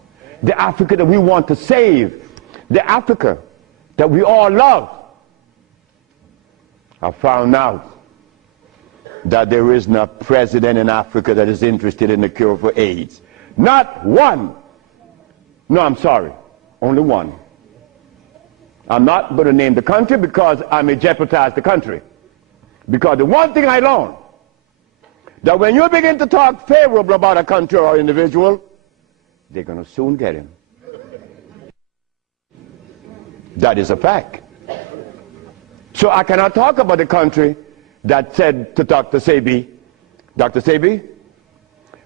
The Africa that we want to save. The Africa that we all love. I found out that there isn't a president in Africa that is interested in the cure for AIDS. Not one. No, I'm sorry. Only one. I'm not going to name the country because I may jeopardize the country. Because the one thing I learned, that when you begin to talk favorable about a country or individual, they're going to soon get him. That is a fact. So I cannot talk about the country that said to Dr. Sebi, Dr. Sebi,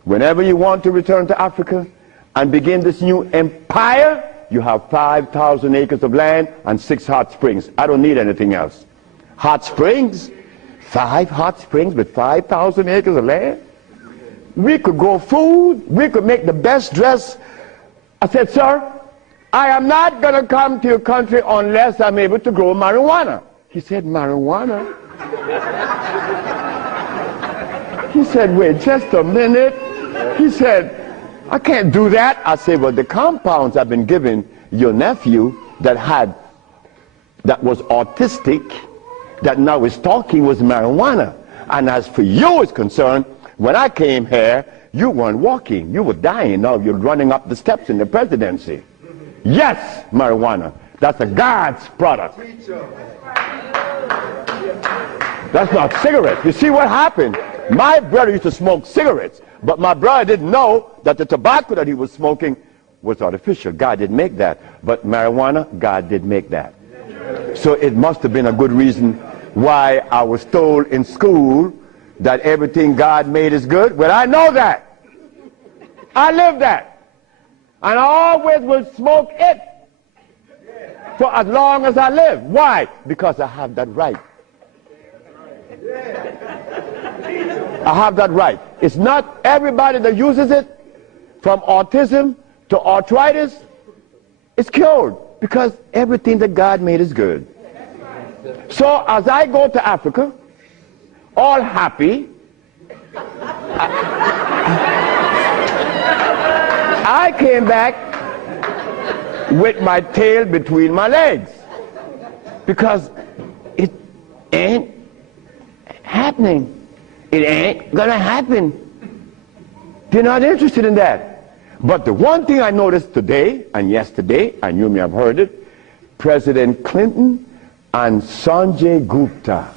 whenever you want to return to Africa and begin this new empire, you have 5,000 acres of land and 6 hot springs. I don't need anything else. Hot springs? 5 hot springs with 5,000 acres of land? We could grow food. We could make the best dress. I said, sir, I am not going to come to your country unless I'm able to grow marijuana. He said, marijuana? He said, wait just a minute. He said, I can't do that. I said, well, the compounds I've been giving your nephew that was autistic, that now is talking, was marijuana. And as for you is concerned, when I came here, you weren't walking. You were dying. Now you're running up the steps in the presidency. Yes, marijuana. That's a God's product. That's not cigarettes. You see what happened? My brother used to smoke cigarettes, but my brother didn't know that the tobacco that he was smoking was artificial. God didn't make that. But marijuana, God did make that. So it must have been a good reason why I was told in school that everything God made is good. Well, I know that. I live that. And I always will smoke it for as long as I live. Why? Because I have that right. I have that right. It's not everybody that uses it, from autism to arthritis, is cured, because everything that God made is good. So as I go to Africa, all happy, I came back with my tail between my legs, because ain't happening. It ain't gonna happen. They're not interested in that. But the one thing I noticed today and yesterday, and you may have heard it, President Clinton and Sanjay Gupta,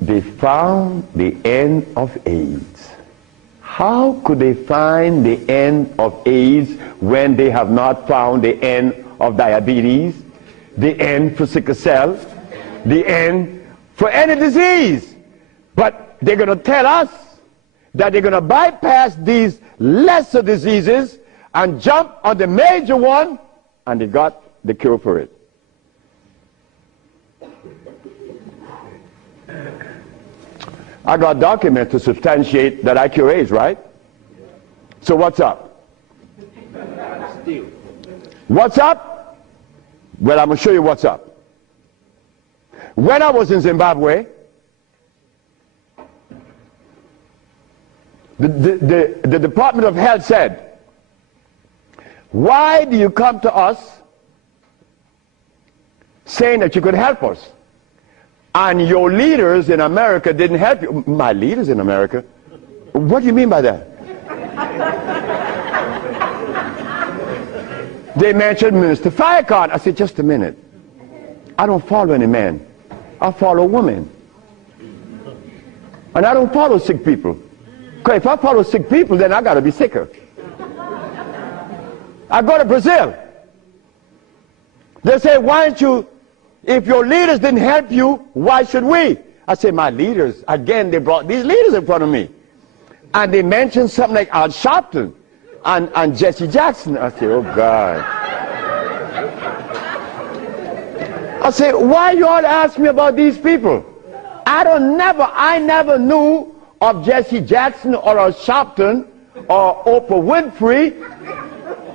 they found the end of AIDS. How could they find the end of AIDS when they have not found the end of diabetes, the end for sickle cell, the end for any disease? But they're going to tell us that they're going to bypass these lesser diseases and jump on the major one, and they got the cure for it. I got documents to substantiate that I cure AIDS, right? So what's up? Still. What's up? Well, I'm going to show you what's up. When I was in Zimbabwe, the Department of Health said, why do you come to us saying that you could help us? And your leaders in America didn't help you. My leaders in America? What do you mean by that? They mentioned Minister Farrakhan. I said, just a minute. I don't follow any man. I follow women. And I don't follow sick people. Because if I follow sick people, then I got to be sicker. I go to Brazil. They say, why don't you, if your leaders didn't help you, why should we? I say, my leaders, again, they brought these leaders in front of me. And they mentioned something like Al Sharpton and Jesse Jackson. I say, oh God. I say, why you all ask me about these people? I never knew of Jesse Jackson or Al Sharpton or Oprah Winfrey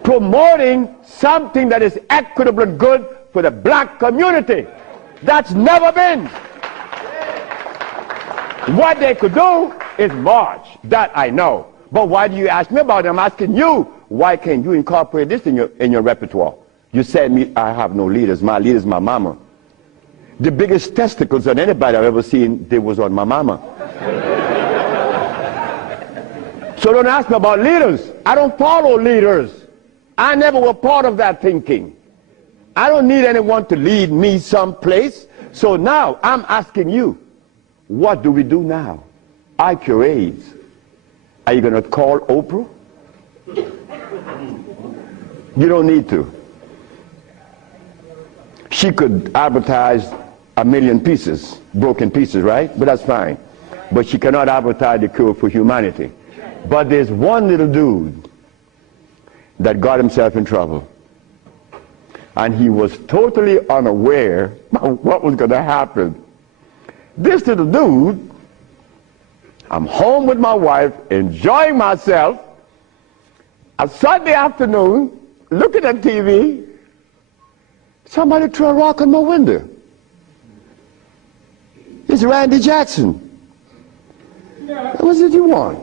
promoting something that is equitable and good for the black community. That's never been. What they could do is march. That I know. But why do you ask me about it? I'm asking you, why can't you incorporate this in your repertoire? You said me, I have no leaders. My leader is my mama. The biggest testicles on anybody I've ever seen, they was on my mama. So don't ask me about leaders. I don't follow leaders. I never was part of that thinking. I don't need anyone to lead me someplace. So now I'm asking you, what do we do now? I cure AIDS. Are you going to call Oprah? You don't need to. She could advertise 1 million pieces, broken pieces, right? But that's fine. But she cannot advertise the cure for humanity. But there's one little dude that got himself in trouble. And he was totally unaware of what was going to happen. This little dude, I'm home with my wife, enjoying myself, a Sunday afternoon, looking at TV, somebody threw a rock on my window. It's Randy Jackson. What was it you want?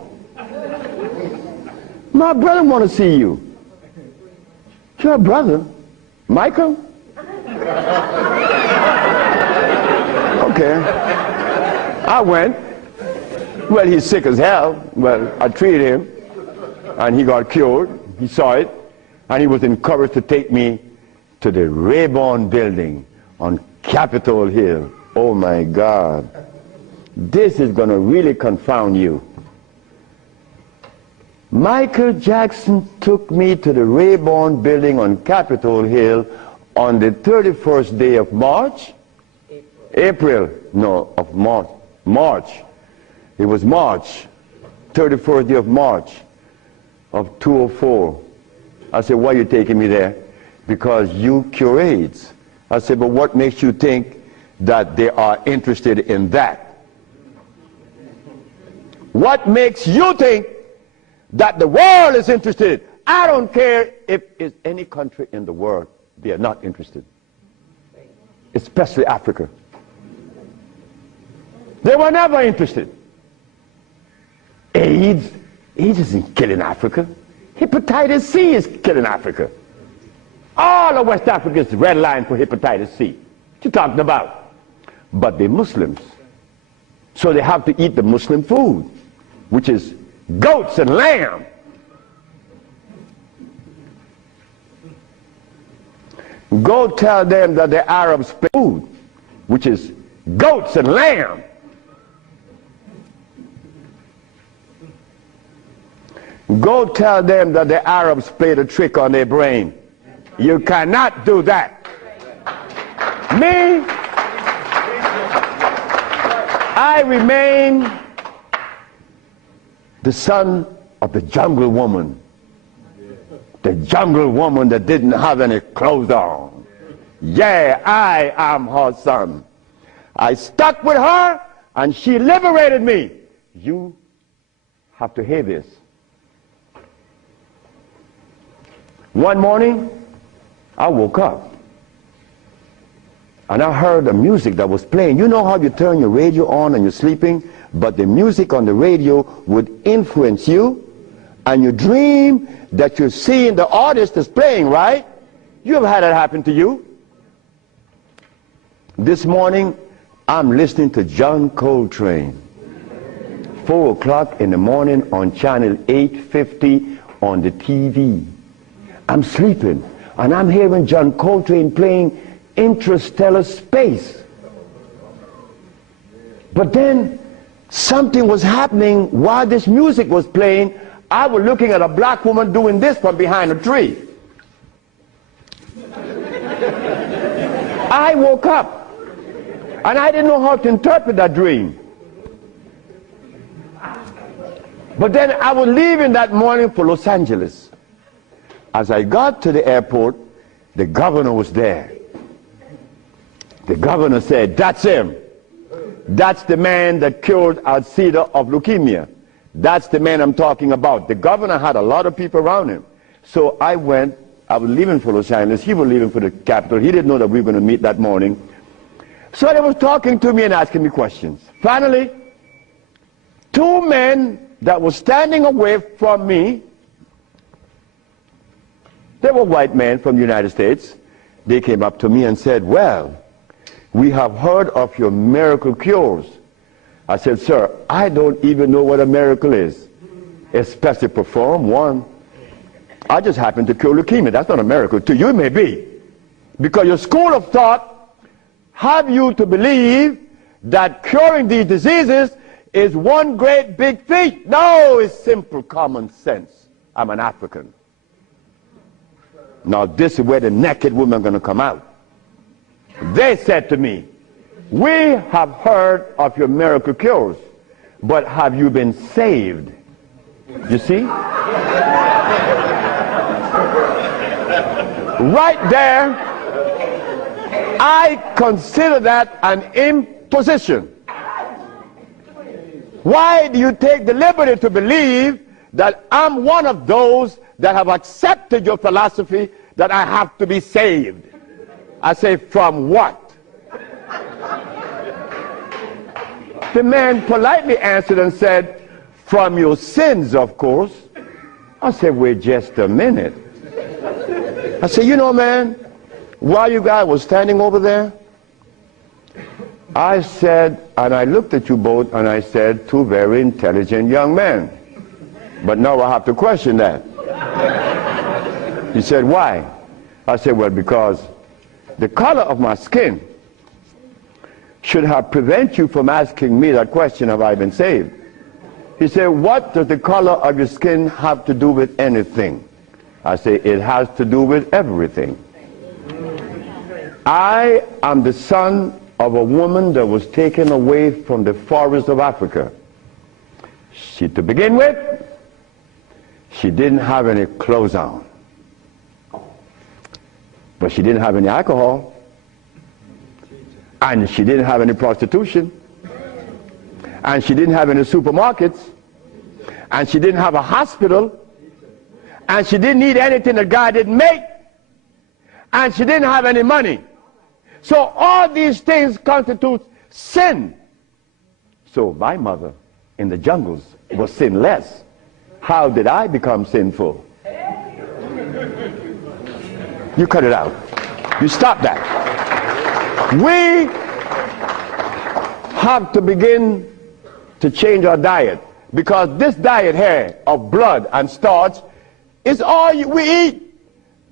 My brother want to see you. Your brother? Michael? Okay. I went. Well, he's sick as hell. Well, I treated him, and he got cured. He saw it, and he was encouraged to take me to the Rayburn building on Capitol Hill. Oh, my God. This is going to really confound you. Michael Jackson took me to the Rayburn building on Capitol Hill on the 31st day of March? April. No, of March. March. It was March. 31st day of March of 2004. I said, why are you taking me there? Because you cure AIDS. I said, but what makes you think that they are interested in that? What makes you think that the world is interested? I don't care if it's any country in the world, they are not interested. Especially Africa. They were never interested. AIDS isn't killing Africa. Hepatitis C is killing Africa. All of West Africa is red line for hepatitis C. you talking about? But they're Muslims. So they have to eat the Muslim food, which is goats and lamb. Go tell them that the Arabs play food, which is goats and lamb. Go tell them that the Arabs played a trick on their brain. You cannot do that. Me, I remain the son of the jungle woman. The jungle woman that didn't have any clothes on. Yeah, I am her son. I stuck with her and she liberated me. You have to hear this. One morning, I woke up and I heard the music that was playing. You know how you turn your radio on and you're sleeping, but the music on the radio would influence you, and you dream that you're seeing the artist that's playing, right? You ever had that happen to you? This morning, I'm listening to John Coltrane. 4 o'clock in the morning on channel 850 on the TV. I'm sleeping, and I'm hearing John Coltrane playing Interstellar Space. But then something was happening while this music was playing. I was looking at a black woman doing this from behind a tree. I woke up, and I didn't know how to interpret that dream. But then I was leaving that morning for Los Angeles. As I got to the airport, the governor was there. The governor said, "That's him. That's the man that cured Alcida of leukemia. That's the man I'm talking about." The governor had a lot of people around him. So I went. I was leaving for Los Angeles. He was leaving for the capital. He didn't know that we were going to meet that morning. So they was talking to me and asking me questions. Finally, 2 men that were standing away from me, they were white men from the United States. They came up to me and said, "Well, we have heard of your miracle cures." I said, "Sir, I don't even know what a miracle is, especially perform one. I just happen to cure leukemia. That's not a miracle. To you it may be. Because your school of thought have you to believe that curing these diseases is one great big feat. No, it's simple common sense. I'm an African. Now this is where the naked women are going to come out. They said to me, "We have heard of your miracle cures, but have you been saved?" You see? Right there, I consider that an imposition. Why do you take the liberty to believe that I'm one of those that have accepted your philosophy that I have to be saved? I say, from what? The man politely answered and said, "From your sins, of course." I said, "Wait just a minute." I said, "You know, man, while you guys were standing over there, I said," and I looked at you both, and I said, "Two very intelligent young men. But now I have to question that." He said, "Why?" I said, "Well, because the color of my skin should have prevented you from asking me that question, have I been saved?" He said, "What does the color of your skin have to do with anything?" I say, "It has to do with everything. I am the son of a woman that was taken away from the forest of Africa. To begin with, she didn't have any clothes on. But she didn't have any alcohol. And she didn't have any prostitution. And she didn't have any supermarkets. And she didn't have a hospital. And she didn't need anything that God didn't make. And she didn't have any money. So all these things constitute sin. So my mother in the jungles was sinless. How did I become sinful?" You cut it out. You stop that. We have to begin to change our diet, because this diet here of blood and starch is all we eat.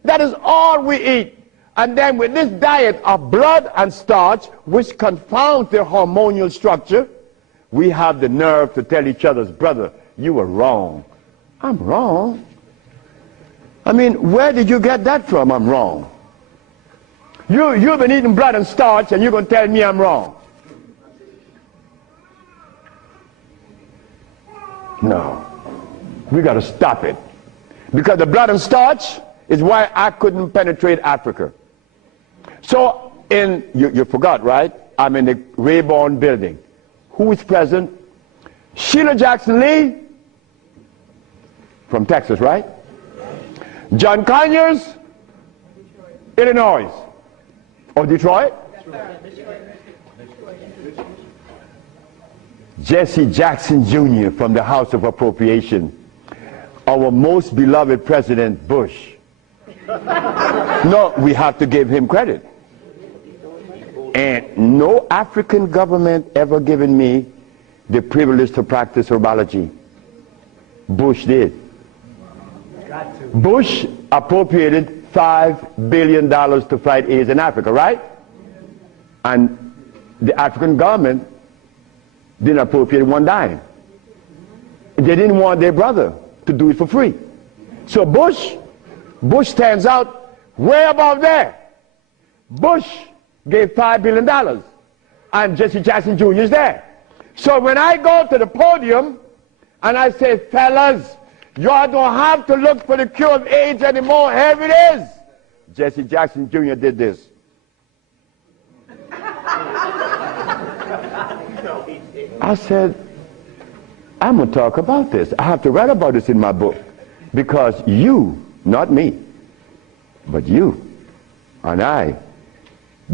That is all we eat. And then with this diet of blood and starch, which confounds their hormonal structure, we have the nerve to tell each other's brother, you were wrong. I'm wrong. I mean, where did you get that from? I'm wrong. You've been eating blood and starch, and you're going to tell me I'm wrong. No. We got to stop it. Because the blood and starch is why I couldn't penetrate Africa. So, you forgot, right? I'm in the Rayborn building. Who is present? Sheila Jackson Lee from Texas, right? John Conyers, Illinois. Or Detroit? Jesse Jackson Jr. from the House of Appropriation. Our most beloved President Bush. No, we have to give him credit. And no African government ever given me the privilege to practice herbology. Bush did. Bush appropriated $5 billion to fight AIDS in Africa, right? And the African government didn't appropriate one dime. They didn't want their brother to do it for free. So Bush stands out way above there. Bush gave $5 billion, and Jesse Jackson Jr. is there. So when I go to the podium and I say, fellas, y'all don't have to look for the cure of AIDS anymore. Here it is. Jesse Jackson Jr. did this. I said, I'm going to talk about this. I have to write about this in my book. Because you, not me, but you and I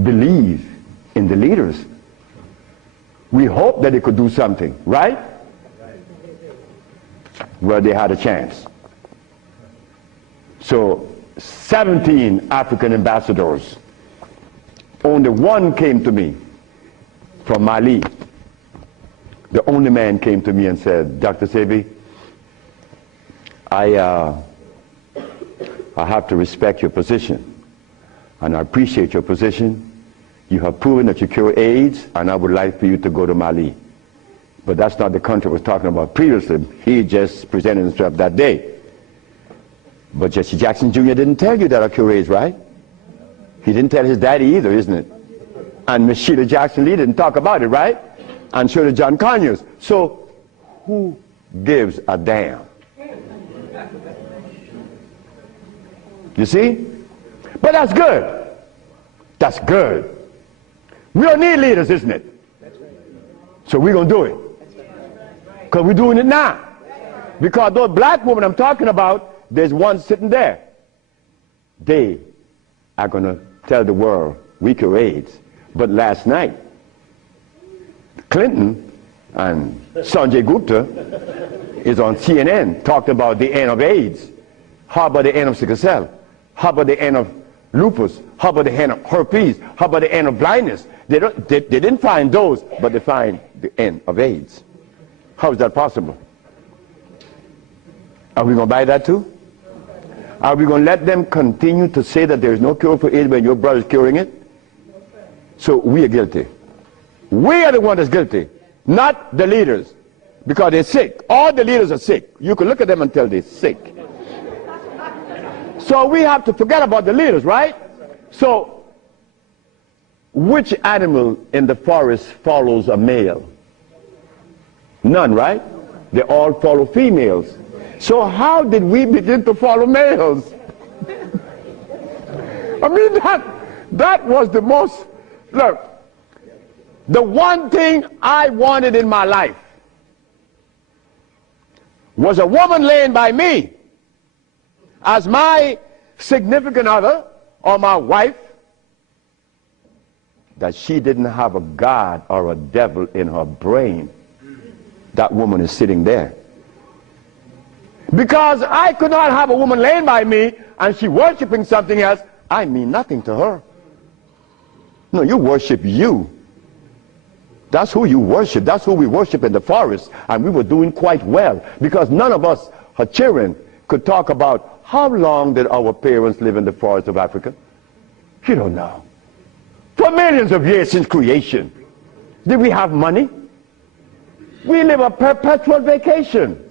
believe in the leaders. We hope that they could do something, right? Well, they had a chance. So 17 African ambassadors. Only one came to me from Mali. The only man came to me and said, Dr. Sebi, I have to respect your position, and I appreciate your position. You have proven that you cure AIDS, and I would like for you to go to Mali. But that's not the country I was talking about previously. He just presented himself that day. But Jesse Jackson Jr. didn't tell you that I cure AIDS, right? He didn't tell his daddy either, isn't it? And Miss Sheila Jackson Lee didn't talk about it, right? And so did John Conyers. So who gives a damn? You see? But that's good. That's good. We don't need leaders, isn't it? So we're going to do it. Because we're doing it now. Because those black women I'm talking about, there's one sitting there. They are going to tell the world we cure AIDS. But last night, Clinton and Sanjay Gupta is on CNN talking about the end of AIDS. How about the end of sickle cell? How about the end of lupus? How about the end of herpes? How about the end of blindness? They didn't find those, but they find the end of AIDS. How is that possible? Are we going to buy that too? Are we going to let them continue to say that there is no cure for AIDS when your brother is curing it? So we are guilty. We are the one that's guilty, not the leaders, because they're sick. All the leaders are sick. You can look at them and tell they're sick. So we have to forget about the leaders, right? So which animal in the forest follows a male? None, right? They all follow females. So how did we begin to follow males? I mean, that was the most, look, the one thing I wanted in my life was a woman laying by me as my significant other or my wife, that she didn't have a God or a devil in her brain. That woman is sitting there. Because I could not have a woman laying by me and she worshiping something else. I mean nothing to her. No, you worship you. That's who you worship. That's who we worship in the forest. And we were doing quite well because none of us, her children, could talk about how long did our parents live in the forest of Africa. You don't know. For millions of years since creation. Did we have money? We live a perpetual vacation.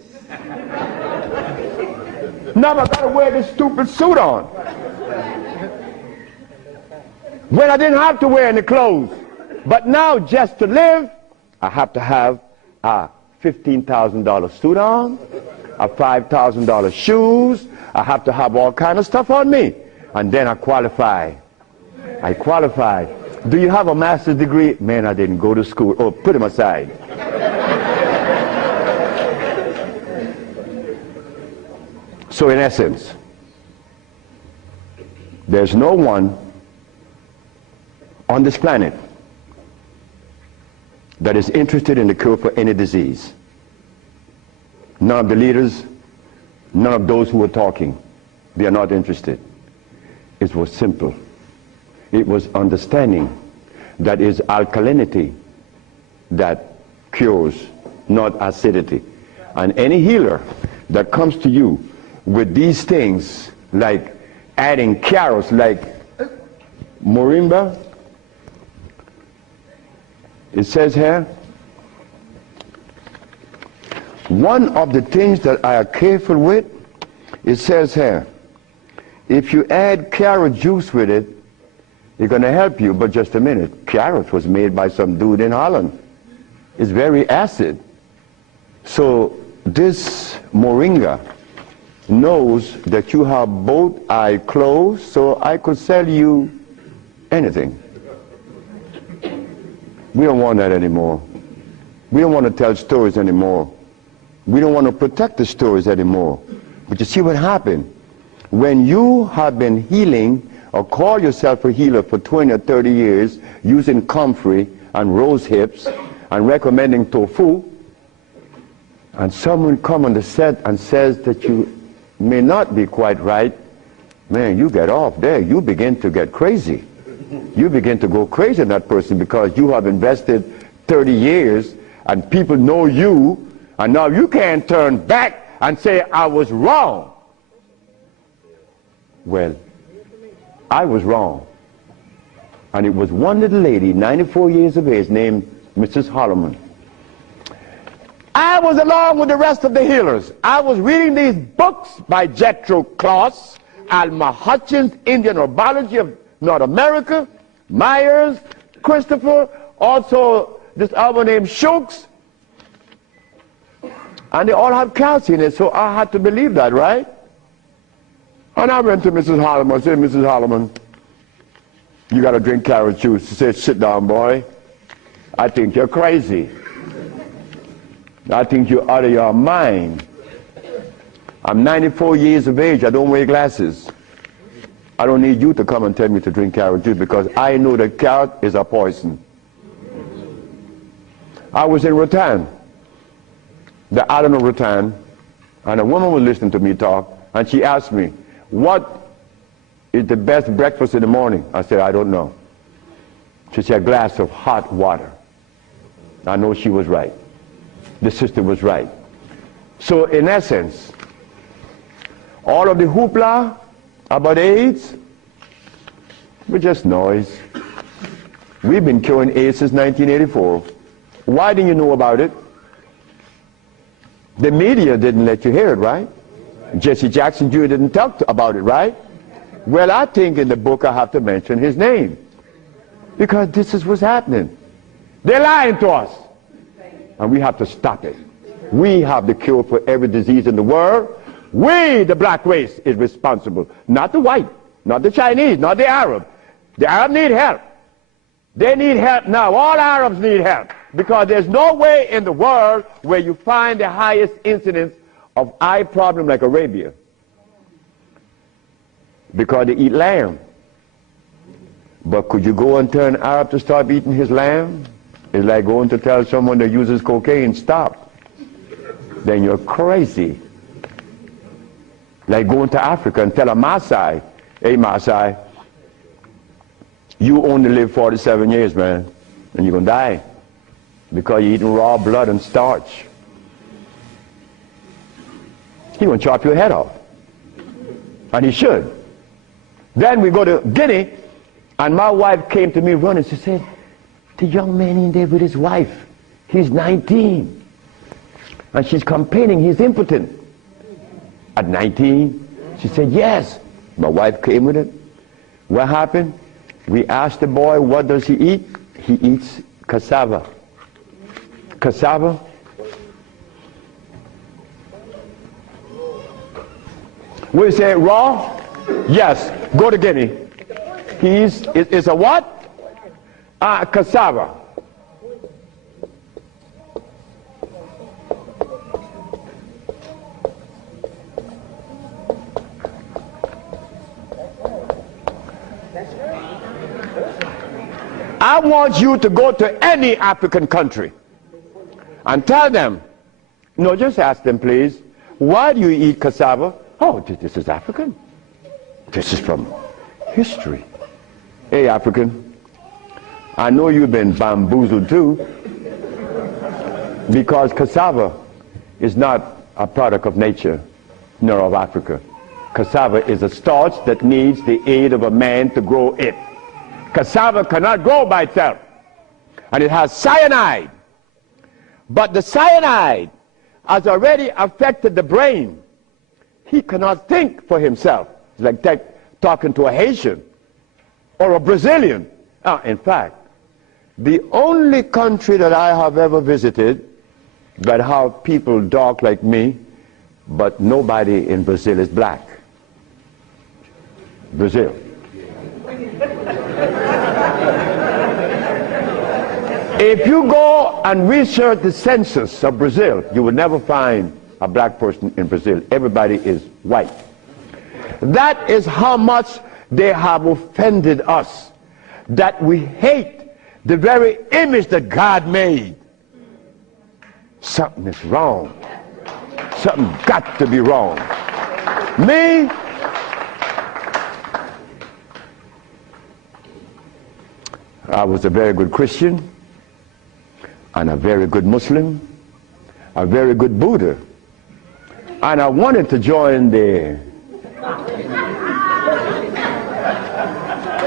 Now I gotta wear this stupid suit on. When I didn't have to wear any clothes. But now just to live, I have to have a $15,000 suit on, a $5,000 shoes. I have to have all kind of stuff on me. And then I qualify. I qualify. Do you have a master's degree? Man, I didn't go to school. Oh, put him aside. So in essence, there's no one on this planet that is interested in the cure for any disease. None of the leaders, none of those who are talking, they are not interested. It was simple. It was understanding that is alkalinity that cures, not acidity. And any healer that comes to you with these things, like adding carrots, like moringa, it says here, one of the things that I are careful with, it says here, if you add carrot juice with it, it's going to help you. But just a minute, carrot was made by some dude in Holland. It's very acid. So this moringa knows that you have both eyes closed, so I could sell you anything. We don't want that anymore. We don't want to tell stories anymore. We don't want to protect the stories anymore. But you see what happened? When you have been healing or call yourself a healer for 20 or 30 years using comfrey and rose hips and recommending tofu, and someone come on the set and says that you may not be quite right, man, you get off there. You begin to get crazy. You begin to go crazy in that person because you have invested 30 years and people know you, and now you can't turn back and say, I was wrong. Well, I was wrong. And it was one little lady, 94 years of age, named Mrs. Holloman. I was along with the rest of the healers. I was reading these books by Jethro Kloss, Alma Hutchins, Indian Herbology of North America, Myers, Christopher, also this other named Shooks. And they all have calcium in it, so I had to believe that, right? And I went to Mrs. Holloman and said, Mrs. Holloman, you got to drink carrot juice. She said, sit down, boy. I think you're crazy. I think you're out of your mind. I'm 94 years of age. I don't wear glasses. I don't need you to come and tell me to drink carrot juice because I know that carrot is a poison. I was in Rattan, the island of Rattan, and a woman was listening to me talk, and she asked me, what is the best breakfast in the morning? I said, I don't know. She said, a glass of hot water. I know she was right. The sister was right. So in essence, all of the hoopla about AIDS was just noise. We've been curing AIDS since 1984. Why didn't you know about it? The media didn't let you hear it, right? Jesse Jackson Jr. didn't talk about it, right? Well, I think in the book I have to mention his name because this is what's happening. They're lying to us. And we have to stop it. We have the cure for every disease in the world. We, the black race, is responsible. Not the white, not the Chinese, not the Arab. The Arab need help. They need help now. All Arabs need help. Because there's no way in the world where you find the highest incidence of eye problem like Arabia. Because they eat lamb. But could you go and tell an Arab to stop eating his lamb? It's like going to tell someone that uses cocaine, stop. Then you're crazy. Like going to Africa and tell a Maasai, hey Maasai, You only live 47 years, man, and you're going to die because you're eating raw blood and starch. He's going to chop your head off. And he should. Then we go to Guinea, and my wife came to me running. She said, the young man in there with his wife, he's 19. And she's complaining he's impotent. At 19, she said, yes. My wife came with it. What happened? We asked the boy, what does he eat? He eats cassava. Cassava. We say raw? Yes. Go to Guinea. It's a what? Cassava. I want you to go to any African country and tell them, no, just ask them, please, why do you eat cassava? Oh, this is African. This is from history. Hey, African, I know you've been bamboozled too, because cassava is not a product of nature, nor of Africa. Cassava is a starch that needs the aid of a man to grow it. Cassava cannot grow by itself, and it has cyanide. But the cyanide has already affected the brain. He cannot think for himself. It's like talking to a Haitian or a Brazilian. In fact, the only country that I have ever visited that have people dark like me, but nobody in Brazil is black. Brazil. If you go and research the census of Brazil, you will never find a black person in Brazil. Everybody is white. That is how much they have offended us, that we hate the very image that God made. Something is wrong. Something got to be wrong. Me, I was a very good Christian, and a very good Muslim, a very good Buddha. And I wanted to join the,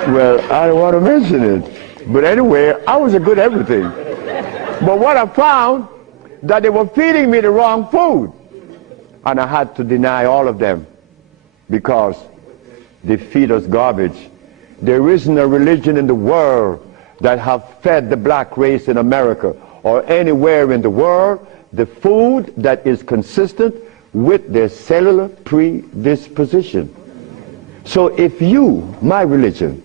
well, I don't want to mention it, but anyway, I was a good everything. But what I found, that they were feeding me the wrong food, and I had to deny all of them because they feed us garbage. There isn't a religion in the world that have fed the black race in America or anywhere in the world the food that is consistent with their cellular predisposition. So if you, my religion,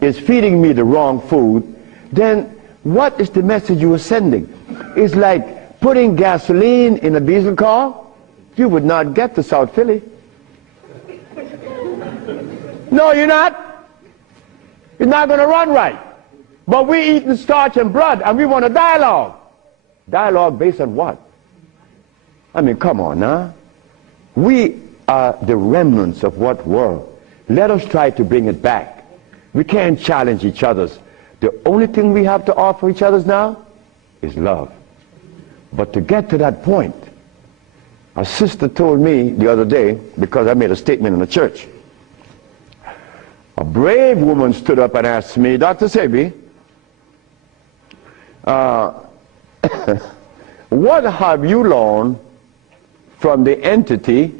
is feeding me the wrong food, then what is the message you are sending? It's like putting gasoline in a diesel car. You would not get to South Philly. No, you're not. It's not going to run right. But we eating starch and blood, and we want a dialogue. Dialogue based on what? I mean, come on now. We are the remnants of what world? Let us try to bring it back. We can't challenge each other's. The only thing we have to offer each other's now is love. But to get to that point, a sister told me the other day, because I made a statement in the church, a brave woman stood up and asked me, Dr. Sebi, what have you learned from the entity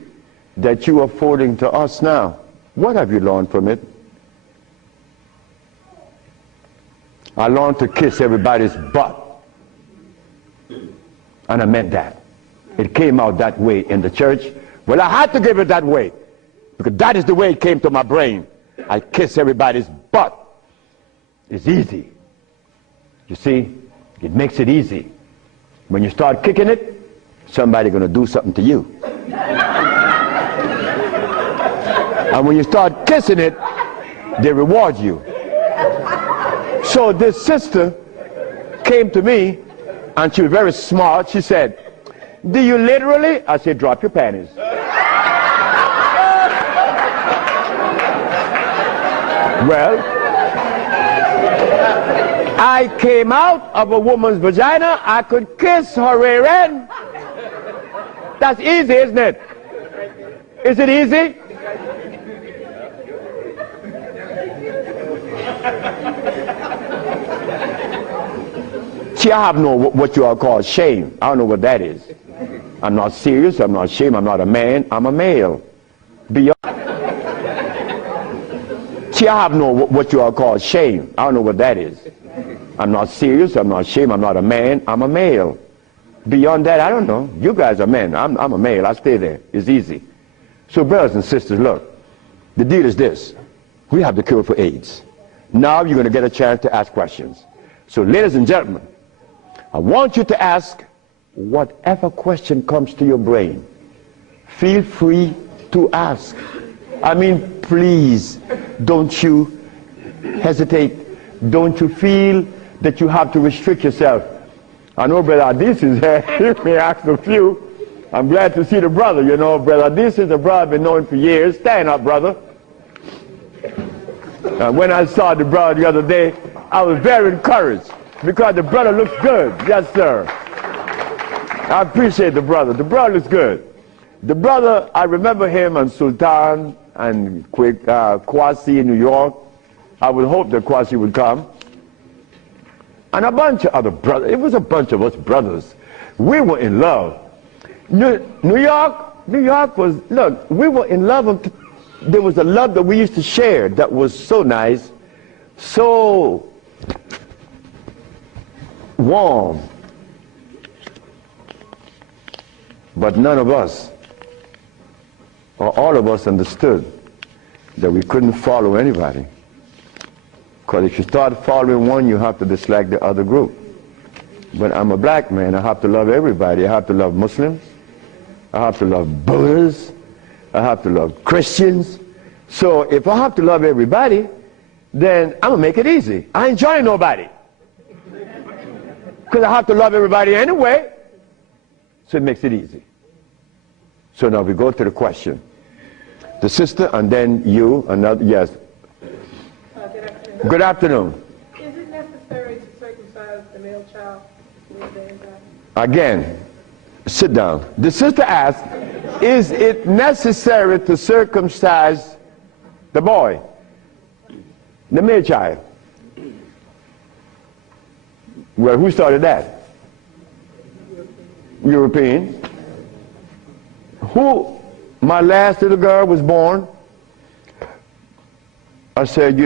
that you are forwarding to us now? What have you learned from it? I learned to kiss everybody's butt. And I meant that. It came out that way in the church. Well, I had to give it that way, because that is the way it came to my brain. I kiss everybody's butt. It's easy. You see, it makes it easy. When you start kicking it, somebody's going to do something to you. And when you start kissing it, they reward you. So this sister came to me, and she was very smart. She said, do you literally? I said, drop your panties. Well, I came out of a woman's vagina, I could kiss her rear end. That's easy, isn't it? Is it easy? See, I have no what you all call shame. I don't know what that is. I'm not serious, I'm not ashamed, I'm not a man, I'm a male. Beyond. See, I have no what you all call shame. I don't know what that is. I'm not serious, I'm not ashamed, I'm not a man, I'm a male. Beyond that, I don't know. You guys are men, I'm a male, I stay there. It's easy. So brothers and sisters, look, the deal is this. We have the cure for AIDS. Now you're going to get a chance to ask questions. So ladies and gentlemen, I want you to ask whatever question comes to your brain. Feel free to ask. I mean, please, don't you hesitate. Don't you feel that you have to restrict yourself. I know Brother Adis is here. He may ask a few. I'm glad to see the brother. You know, Brother Adis is a brother I've been knowing for years. Stand up, brother. When I saw the brother the other day, I was very encouraged because the brother looks good. Yes, sir. I appreciate the brother. The brother looks good. The brother, I remember him on Sultan and Kwasi in New York. I would hope that Kwasi would come. And a bunch of other brothers. It was a bunch of us brothers. We were in love. New York was, look, we were in love. There was a love that we used to share that was so nice, so warm. But none of us, or all of us, understood that we couldn't follow anybody. Because if you start following one, you have to dislike the other group. But I'm a black man, I have to love everybody. I have to love Muslims, I have to love Buddhists, I have to love Christians. So if I have to love everybody, then I'm going to make it easy. I ain't joining nobody. Because I have to love everybody anyway. So it makes it easy. So now we go to the question. The sister and then you, another, yes. Good afternoon. Good afternoon. Is it necessary to circumcise the male child? Again, sit down. The sister asked, is it necessary to circumcise the boy, the male child? Well, who started that? European. Who? My last little girl was born. I said,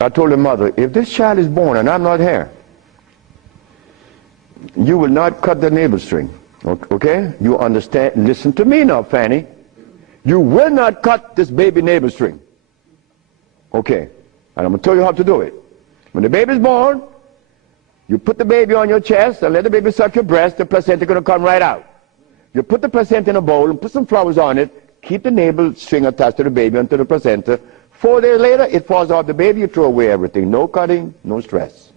I told her mother, if this child is born and I'm not here, you will not cut the navel string. Okay? You understand? Listen to me now, Fanny. You will not cut this baby navel string. Okay. And I'm going to tell you how to do it. When the baby's born, you put the baby on your chest and let the baby suck your breast. The placenta is going to come right out. You put the placenta in a bowl and put some flowers on it. Keep the navel string attached to the baby until the placenta. 4 days later, it falls off the baby. You throw away everything. No cutting, no stress.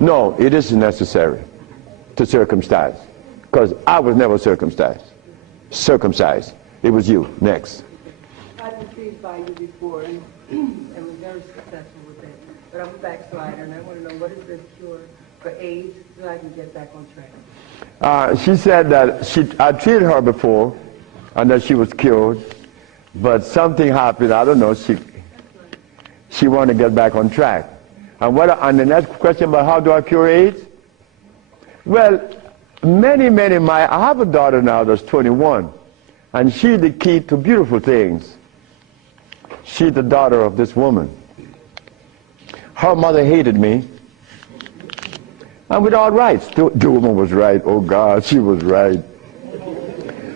No, it isn't necessary to circumcise, because I was never circumcised. It was you. Next. I've been treated by you before and was very successful with it. But I'm a backslider and I want to know, what is the cure for AIDS so I can get back on track? She said that I treated her before and that she was cured, but something happened. I don't know. She wanted to get back on track. And the next question about how do I cure AIDS? Well, I have a daughter now that's 21, and she's the key to beautiful things. She's the daughter of this woman. Her mother hated me, and with all rights. The woman was right. Oh God, she was right.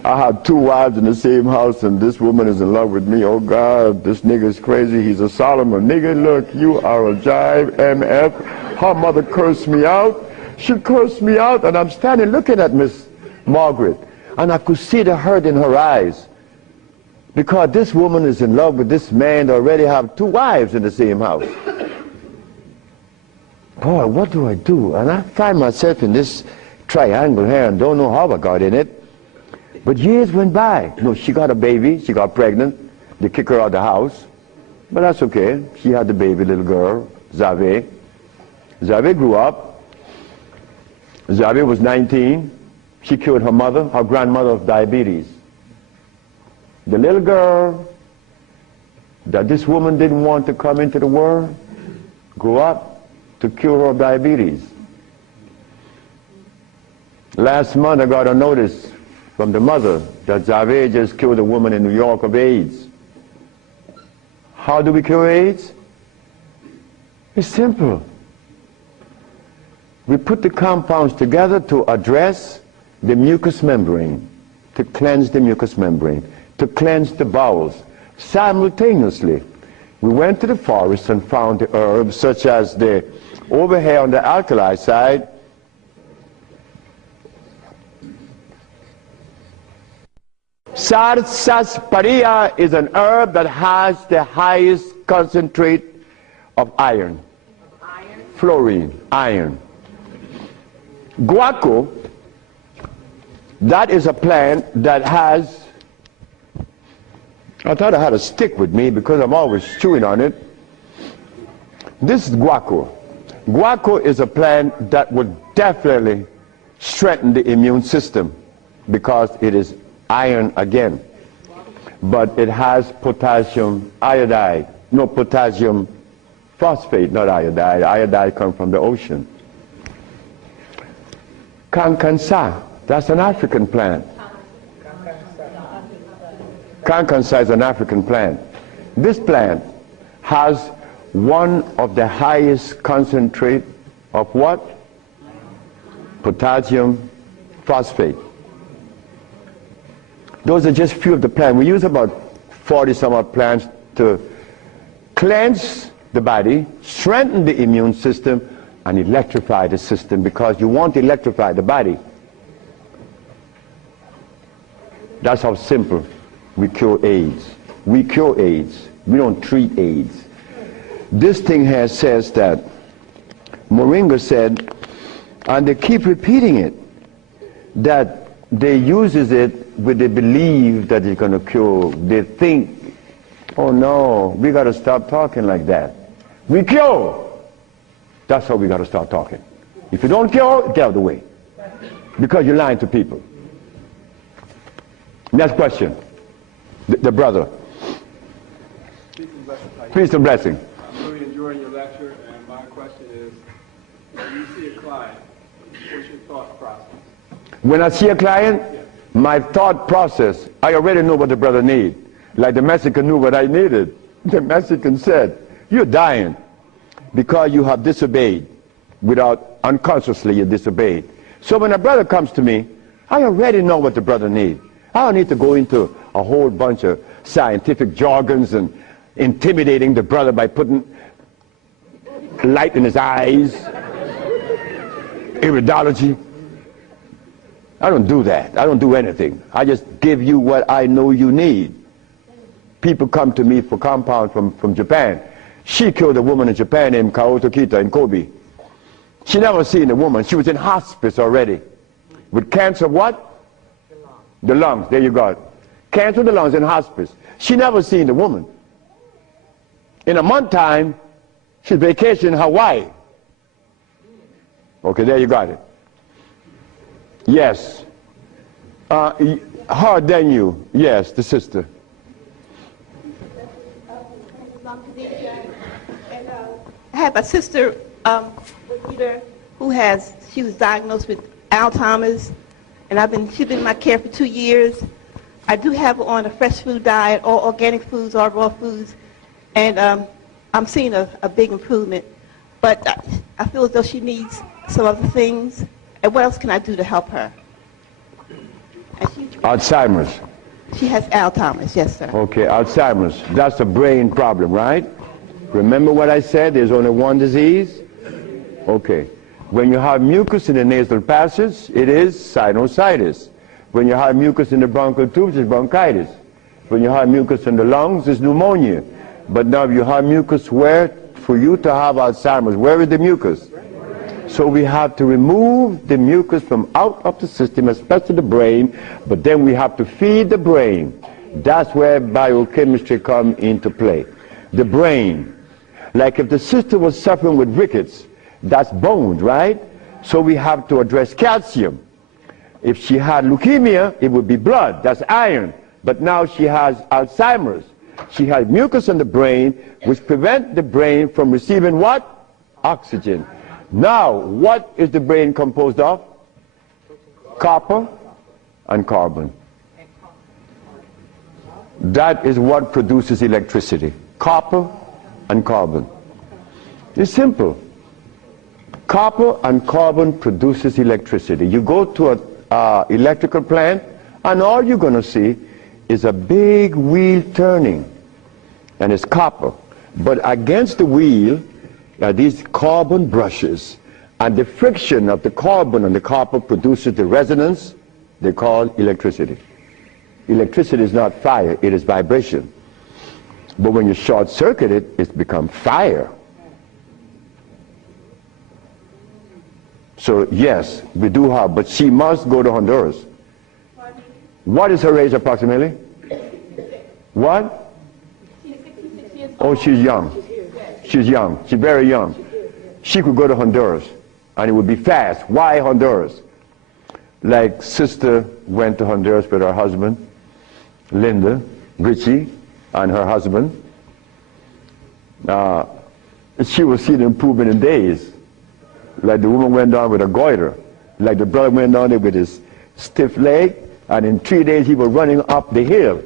I had 2 wives in the same house, and this woman is in love with me. Oh God, this nigga is crazy. He's a Solomon. Nigga, look, you are a jive, MF. Her mother cursed me out. She cursed me out, and I'm standing looking at Miss Margaret, and I could see the hurt in her eyes. Because this woman is in love with this man that already have 2 wives in the same house. Boy, what do I do? And I find myself in this triangle here and don't know how I got in it. But years went by. No, she got a baby, she got pregnant. They kick her out of the house. But that's okay. She had the baby little girl, Zave. Zave grew up. Zave was 19. She cured her mother, her grandmother, of diabetes. The little girl that this woman didn't want to come into the world grew up to cure her of diabetes. Last month I got a notice from the mother that Zave just cured a woman in New York of AIDS. How do we cure AIDS? It's simple. We put the compounds together to address the mucous membrane, to cleanse the mucous membrane, to cleanse the bowels. Simultaneously, we went to the forest and found the herbs such as the, over here on the alkali side, sarsaparilla is an herb that has the highest concentrate of iron. Fluorine, iron. Guaco, that is a plant that has, I thought I had a stick with me because I'm always chewing on it. This is guaco. Guaco is a plant that would definitely strengthen the immune system because it is iron again. But it has potassium iodide, no, potassium phosphate, not iodide. Iodide comes from the ocean. Kankansa, that's an African plant. Kankansa is an African plant. This plant has one of the highest concentrate of what? Potassium phosphate. Those are just few of the plants. We use about 40 some odd plants to cleanse the body, strengthen the immune system, and electrify the system, because you want to electrify the body. That's how simple we cure AIDS. We cure AIDS. We don't treat AIDS. This thing here says that Moringa said, and they keep repeating it, that they uses it with the belief that it's going to cure. They think, oh no, we got to stop talking like that. We cure. That's how we got to start talking. If you don't cure, get out of the way. Because you're lying to people. Next question. The brother. Peace and blessing. I'm really enjoying your lecture, and my question is, when you see a client, what's your thought process? When I see a client, my thought process, I already know what the brother needs. Like the Mexican knew what I needed. The Mexican said, you're dying because you have disobeyed. Without, unconsciously you disobeyed. So when a brother comes to me, I already know what the brother needs. I don't need to go into a whole bunch of scientific jargons and intimidating the brother by putting light in his eyes, iridology. I don't do that. I don't do anything. I just give you what I know you need. People come to me for compound from Japan. She killed a woman in Japan named Kaoto Kita in Kobe. She never seen a woman. She was in hospice already. With cancer what? The lungs. There you go. Cancer of the lungs in hospice. She never seen a woman. In a month time, she's vacationing in Hawaii. Okay, there you got it. Yes. Harder than you. Yes, the sister. I have a sister who she was diagnosed with Alzheimer's, and she's been in my care for 2 years. I do have her on a fresh food diet, all organic foods, all raw foods, and I'm seeing a big improvement. But I feel as though she needs some other things. And what else can I do to help her? Alzheimer's. She has Alzheimer's, yes, sir. Okay, Alzheimer's. That's a brain problem, right? Remember what I said? There's only one disease? Okay. When you have mucus in the nasal passage, it is sinusitis. When you have mucus in the bronchial tubes, it's bronchitis. When you have mucus in the lungs, it's pneumonia. But now you have mucus where? For you to have Alzheimer's, where is the mucus? So we have to remove the mucus from out of the system, especially the brain, but then we have to feed the brain. That's where biochemistry comes into play. the brain. Like if the sister was suffering with rickets, that's bones, right? So we have to address calcium. If she had leukemia, it would be blood, that's iron. But now she has Alzheimer's. She has mucus in the brain, which prevents the brain from receiving what? Oxygen. Now, what is the brain composed of? Copper and carbon. That is what produces electricity. Copper and carbon. It's simple. Copper and carbon produces electricity. You go to an electrical plant, and all you're going to see is a big wheel turning, and it's copper. But against the wheel are these carbon brushes, and the friction of the carbon and the copper produces the resonance they call electricity. Electricity is not fire, it is vibration. But when you short circuit it, it's become fire. So yes, we do have, but she must go to Honduras. What is her age approximately? What? She's 66 years old. Oh, she's young. She's young. She's very young. She could go to Honduras, and it would be fast. Why Honduras? Like sister went to Honduras with her husband, Linda Richie, and her husband. She will see the improvement in days. Like the woman went down with a goiter. Like the brother went down there with his stiff leg, and in 3 days he was running up the hill.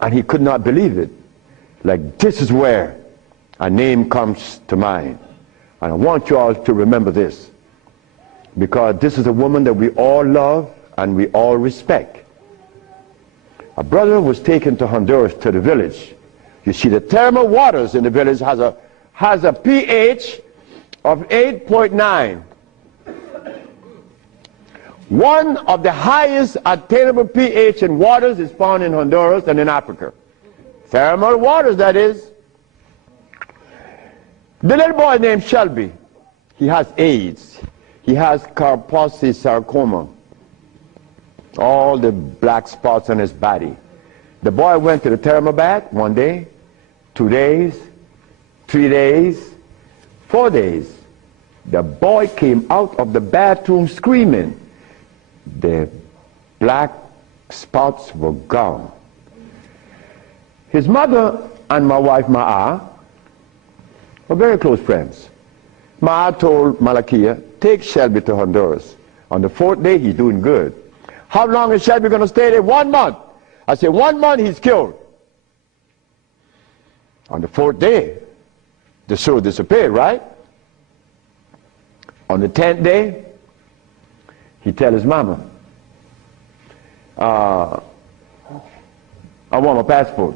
And he could not believe it. Like, this is where a name comes to mind. And I want you all to remember this, because this is a woman that we all love and we all respect. A brother was taken to Honduras, to the village. You see, the thermal waters in the village has a pH of 8.9. One of the highest attainable pH in waters is found in Honduras and in Africa. Thermal waters, that is. The little boy named Shelby, he has AIDS. He has Kaposi sarcoma. All the black spots on his body. The boy went to the thermal bath 1 day, 2 days, 3 days, 4 days. The boy came out of the bathroom screaming. The black spots were gone. His mother and my wife Ma'a were very close friends. Ma'a told Malakia, take Shelby to Honduras. On the 4th day, he's doing good. How long is Shelby going to stay there? 1 month. I said, 1 month, he's cured. On the 4th day, the sore disappeared, right? On the 10th day, he tell his mama, I want my passport.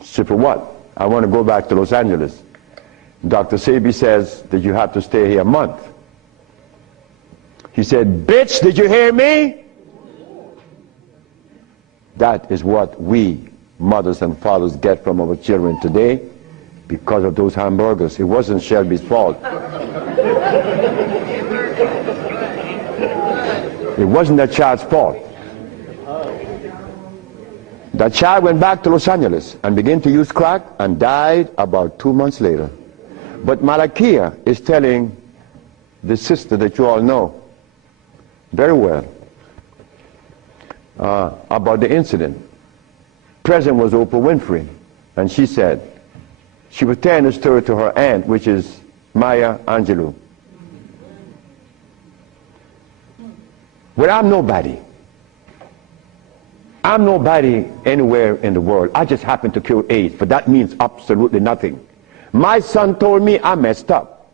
She said, for what? I want to go back to Los Angeles. Dr. Sebi says that you have to stay here a month. He said, bitch, did you hear me? That is what we, mothers and fathers, get from our children today because of those hamburgers. It wasn't Shelby's fault. It wasn't that child's fault. That child went back to Los Angeles and began to use crack and died about 2 months later. But Malakia is telling the sister that you all know very well about the incident. Present was Oprah Winfrey, and she said, she was telling the story to her aunt, which is Maya Angelou. Well, I'm nobody. I'm nobody anywhere in the world. I just happen to cure AIDS, but that means absolutely nothing. My son told me I messed up.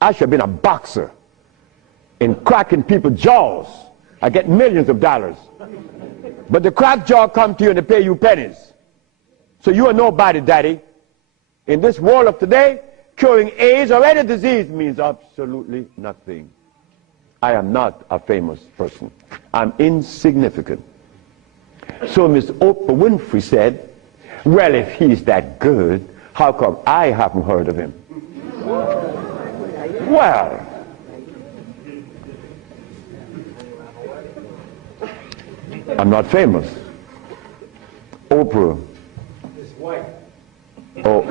I should have been a boxer in cracking people's jaws. I get millions of dollars. But the crack jaw come to you and they pay you pennies. So you are nobody, daddy. In this world of today, curing AIDS or any disease means absolutely nothing. I am not a famous person. I'm insignificant. So Miss Oprah Winfrey said, well, if he's that good, how come I haven't heard of him? Well, I'm not famous. Oprah Oprah. It's white. Oh.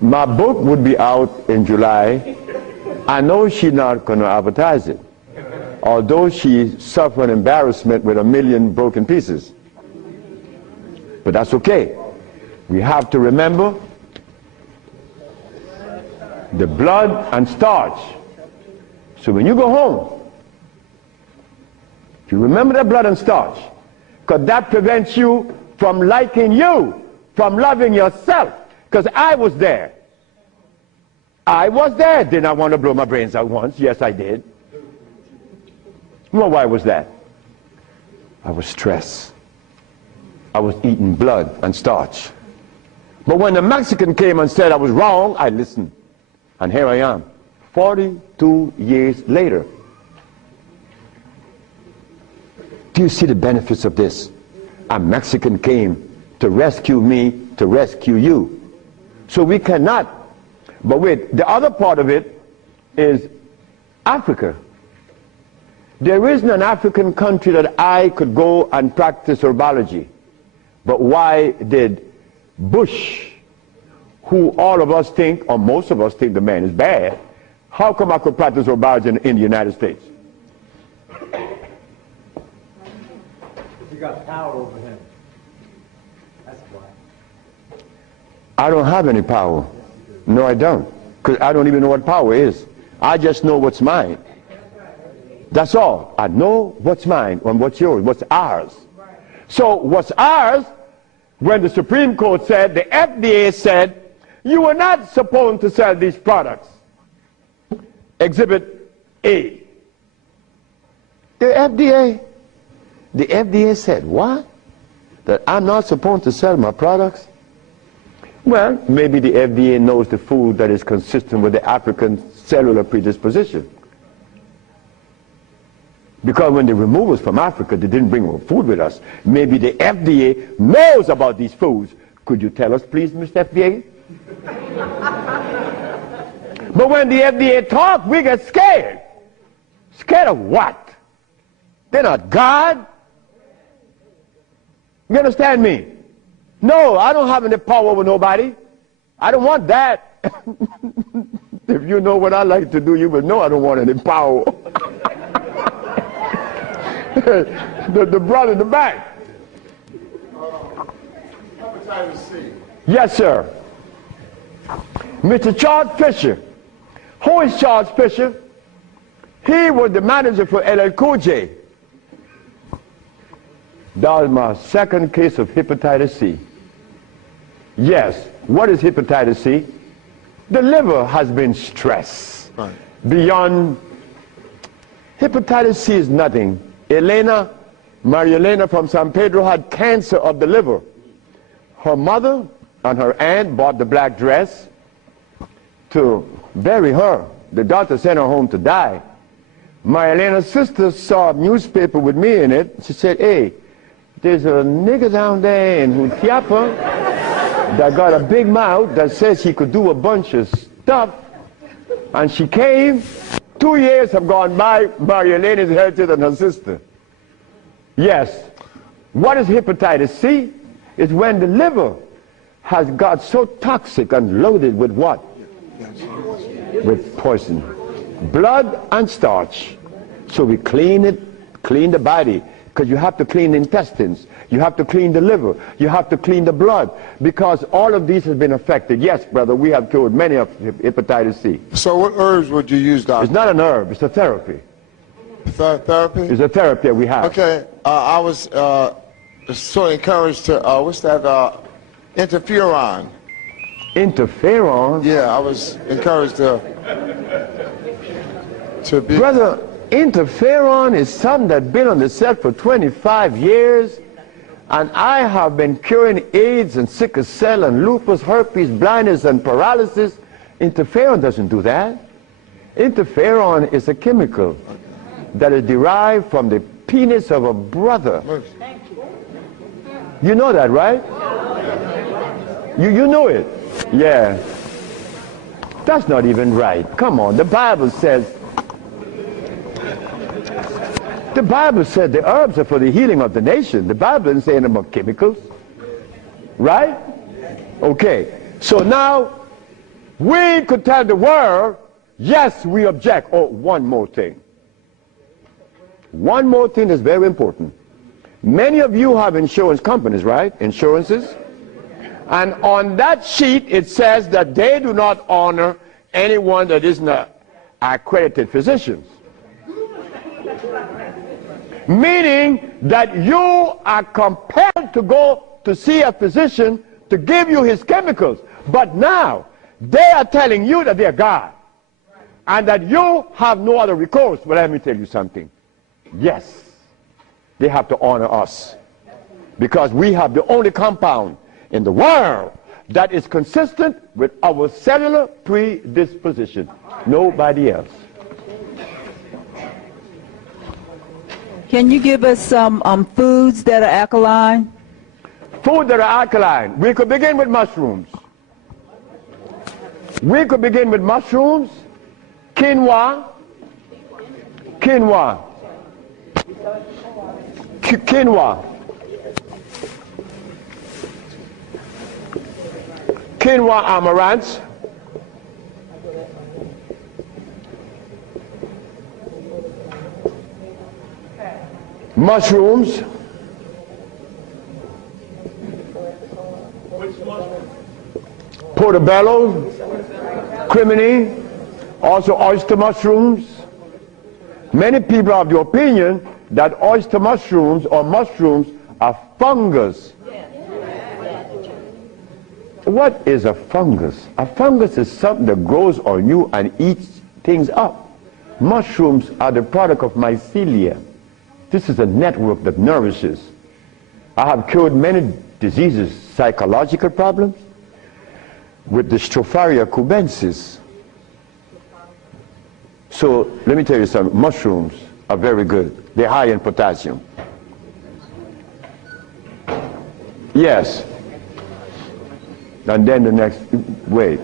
My book would be out in July. I know she's not going to advertise it, although she suffered embarrassment with 1 million broken pieces. But that's okay. We have to remember the blood and starch. So when you go home, you remember the blood and starch, because that prevents you from liking you, from loving yourself. Because I was there. I was there. Did I want to blow my brains out once? Yes, I did. Well, why was that? I was stressed. I was eating blood and starch. But when the Mexican came and said I was wrong, I listened. And here I am, 42 years later. Do you see the benefits of this? A Mexican came to rescue me, to rescue you. So we cannot. But wait, the other part of it is Africa. There isn't an African country that I could go and practice herbology. But why did Bush, who all of us think, or most of us think the man is bad, how come I could practice herbology in the United States? You got power over him. That's why. I don't have any power. No, I don't. Because I don't even know what power is. I just know what's mine. That's all. I know what's mine and what's yours, what's ours. So what's ours, when the Supreme Court said, the FDA said, you are not supposed to sell these products. Exhibit A. The FDA said, what? That I'm not supposed to sell my products? Well, maybe the FDA knows the food that is consistent with the African cellular predisposition. Because when they removed us from Africa, they didn't bring our food with us. Maybe the FDA knows about these foods. Could you tell us, please, Mr. FDA? But when the FDA talks, we get scared. Scared of what? They're not God. You understand me? No, I don't have any power over nobody. I don't want that. If you know what I like to do, you will know I don't want any power. the brother in the back. Hepatitis C. Yes, sir. Mr. Charles Fisher. Who is Charles Fisher? He was the manager for LL Cool J. That was my second case of hepatitis C. Yes. What is hepatitis C? The liver has been stressed. Right. Beyond. Hepatitis C is nothing. Maria Elena from San Pedro had cancer of the liver. Her mother and her aunt bought the black dress to bury her. The doctor sent her home to die. Maria Elena's sister saw a newspaper with me in it. She said, hey, there's a nigger down there in Jutiapa that got a big mouth that says he could do a bunch of stuff. And she came. 2 years have gone by. Maria Elena is healthier than her sister. Yes. What is hepatitis C? It's when the liver has got so toxic and loaded with what? With poison. Blood and starch. So we clean it, clean the body. Because you have to clean the intestines. You have to clean the liver. You have to clean the blood. Because all of these have been affected. Yes, brother, we have cured many of hepatitis C. So what herbs would you use, doctor? It's not an herb. It's a therapy. Therapy? It's a therapy that we have. Okay. I was so encouraged to, what's that, interferon. Interferon? Yeah, I was encouraged to be... Brother, interferon is something that's been on the set for 25 years, and I have been curing AIDS and sickle cell and lupus, herpes, blindness, and paralysis. Interferon doesn't do that. Interferon is a chemical that is derived from the penis of a brother. You know that, right? You know it. Yeah. That's not even right. Come on, the Bible says The Bible said the herbs are for the healing of the nation. The Bible didn't say anything about chemicals. Right? Okay. So now, we could tell the world, yes, we object. Oh, one more thing. One more thing is very important. Many of you have insurance companies, right? Insurances. And on that sheet, it says that they do not honor anyone that is not accredited physicians. Meaning that you are compelled to go to see a physician to give you his chemicals. But now, they are telling you that they are God. And that you have no other recourse. But let me tell you something. Yes, they have to honor us. Because we have the only compound in the world that is consistent with our cellular predisposition. Nobody else. Can you give us some foods that are alkaline? Food that are alkaline. We could begin with mushrooms. We could begin with mushrooms, quinoa, quinoa, amaranth, mushrooms, portobello, crimini, also oyster mushrooms. Many people are of the opinion that oyster mushrooms or mushrooms are fungus. What is a fungus? A fungus is something that grows on you and eats things up. Mushrooms are the product of mycelia. This is a network that nourishes. I have cured many diseases, psychological problems, with the Stropharia cubensis. So let me tell you something. Mushrooms are very good. They're high in potassium. Yes. And then the next, wait.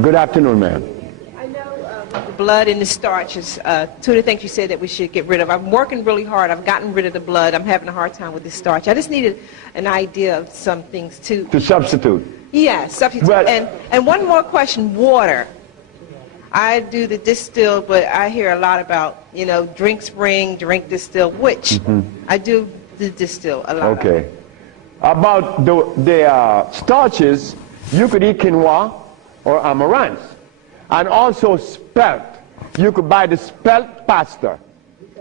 Good afternoon, ma'am. I know the blood and the starches, two of the things you said that we should get rid of. I'm working really hard. I've gotten rid of the blood. I'm having a hard time with the starch. I just needed an idea of some things too. To substitute. Yeah, substitute. Well, and one more question, water. I do the distill, but I hear a lot about, you know, drink spring, drink distill, which I do the distill a lot. Okay. About the starches, you could eat quinoa or amaranth. And also spelt. You could buy the spelt pasta.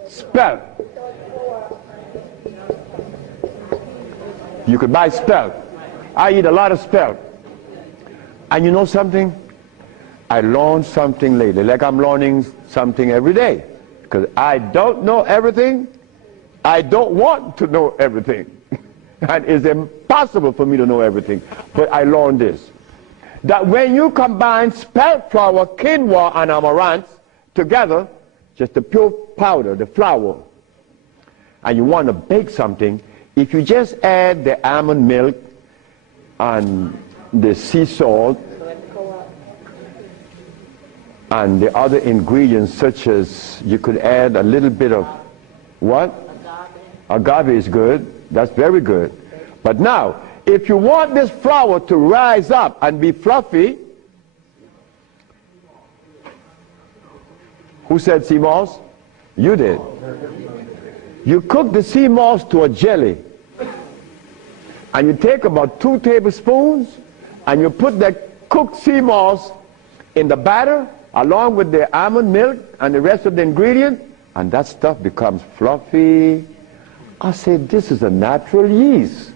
Spelt. You could buy spelt. I eat a lot of spelt. And you know something? I learned something lately, like I'm learning something every day. Because I don't know everything. I don't want to know everything. And it's impossible for me to know everything. But I learned this. That when you combine spelt flour, quinoa, and amaranth together, just the pure powder, the flour, and you want to bake something, if you just add the almond milk and the sea salt and the other ingredients, such as you could add a little bit of what? Agave is good. That's very good. But now, if you want this flour to rise up and be fluffy, who said sea moss? You did. You cook the sea moss to a jelly. And you take about 2 tablespoons and you put that cooked sea moss in the batter along with the almond milk and the rest of the ingredient, and that stuff becomes fluffy. I said, this is a natural yeast.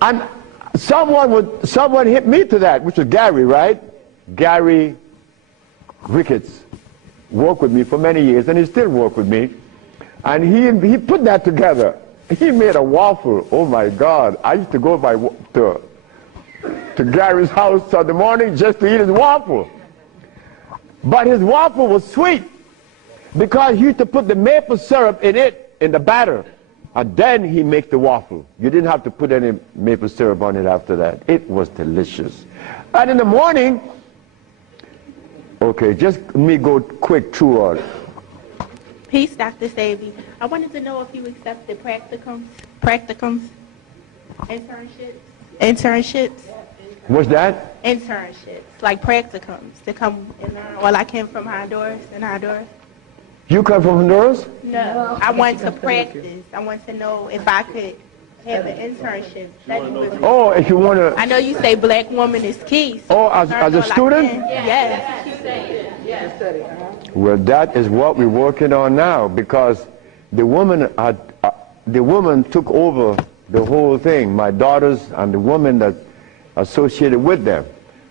And someone hit me to that, which was Gary, right? Gary Ricketts worked with me for many years, and he still works with me. And he put that together. He made a waffle. Oh my God! I used to go to Gary's house in the morning just to eat his waffle. But his waffle was sweet because he used to put the maple syrup in it in the batter, and then he make the waffle. You didn't have to put any maple syrup on it after that. It was delicious. And in the morning, okay, just let me go quick through all. Peace, Dr. Savy. I wanted to know if you accepted practicums, internships, What's that? internships, like practicums to come and learn. Well, I came from Honduras, You come from Honduras? No, I want to practice. I want to know if I could have an internship. Study with me. Oh, if you want to. I know you say black woman is key. So Oh, as a student? Yes. Well, that is what we're working on now, because the woman took over the whole thing. My daughters and the woman that associated with them,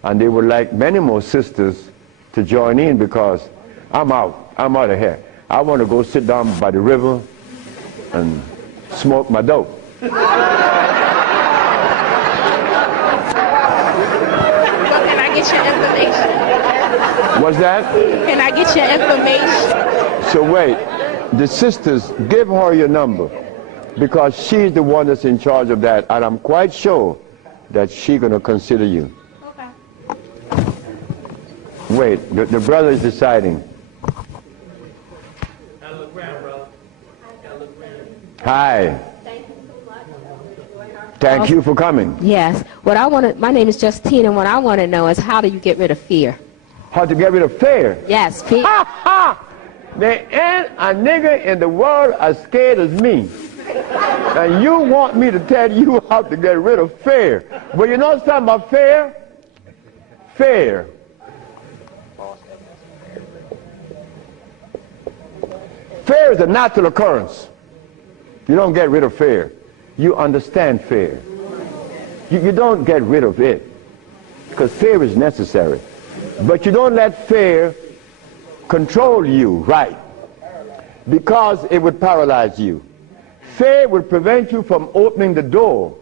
and they would like many more sisters to join in, because I'm out of here. I want to go sit down by the river and smoke my dope. So can I get your information? What's that? Can I get your information? So wait, the sisters, give her your number, because she's the one that's in charge of that, and I'm quite sure that she's going to consider you. Okay. Wait, the brother is deciding. Hi. Thank you for coming. Yes. My name is Justine, and what I want to know is, how do you get rid of fear? How to get rid of fear? Yes, fear. Ha ha! There ain't a nigga in the world as scared as me. And you want me to tell you how to get rid of fear. Well, you know something about fear? Fear. Fear is a natural occurrence. You don't get rid of fear. You understand fear. You don't get rid of it, because fear is necessary. But you don't let fear control you, right? Because it would paralyze you. Fear would prevent you from opening the door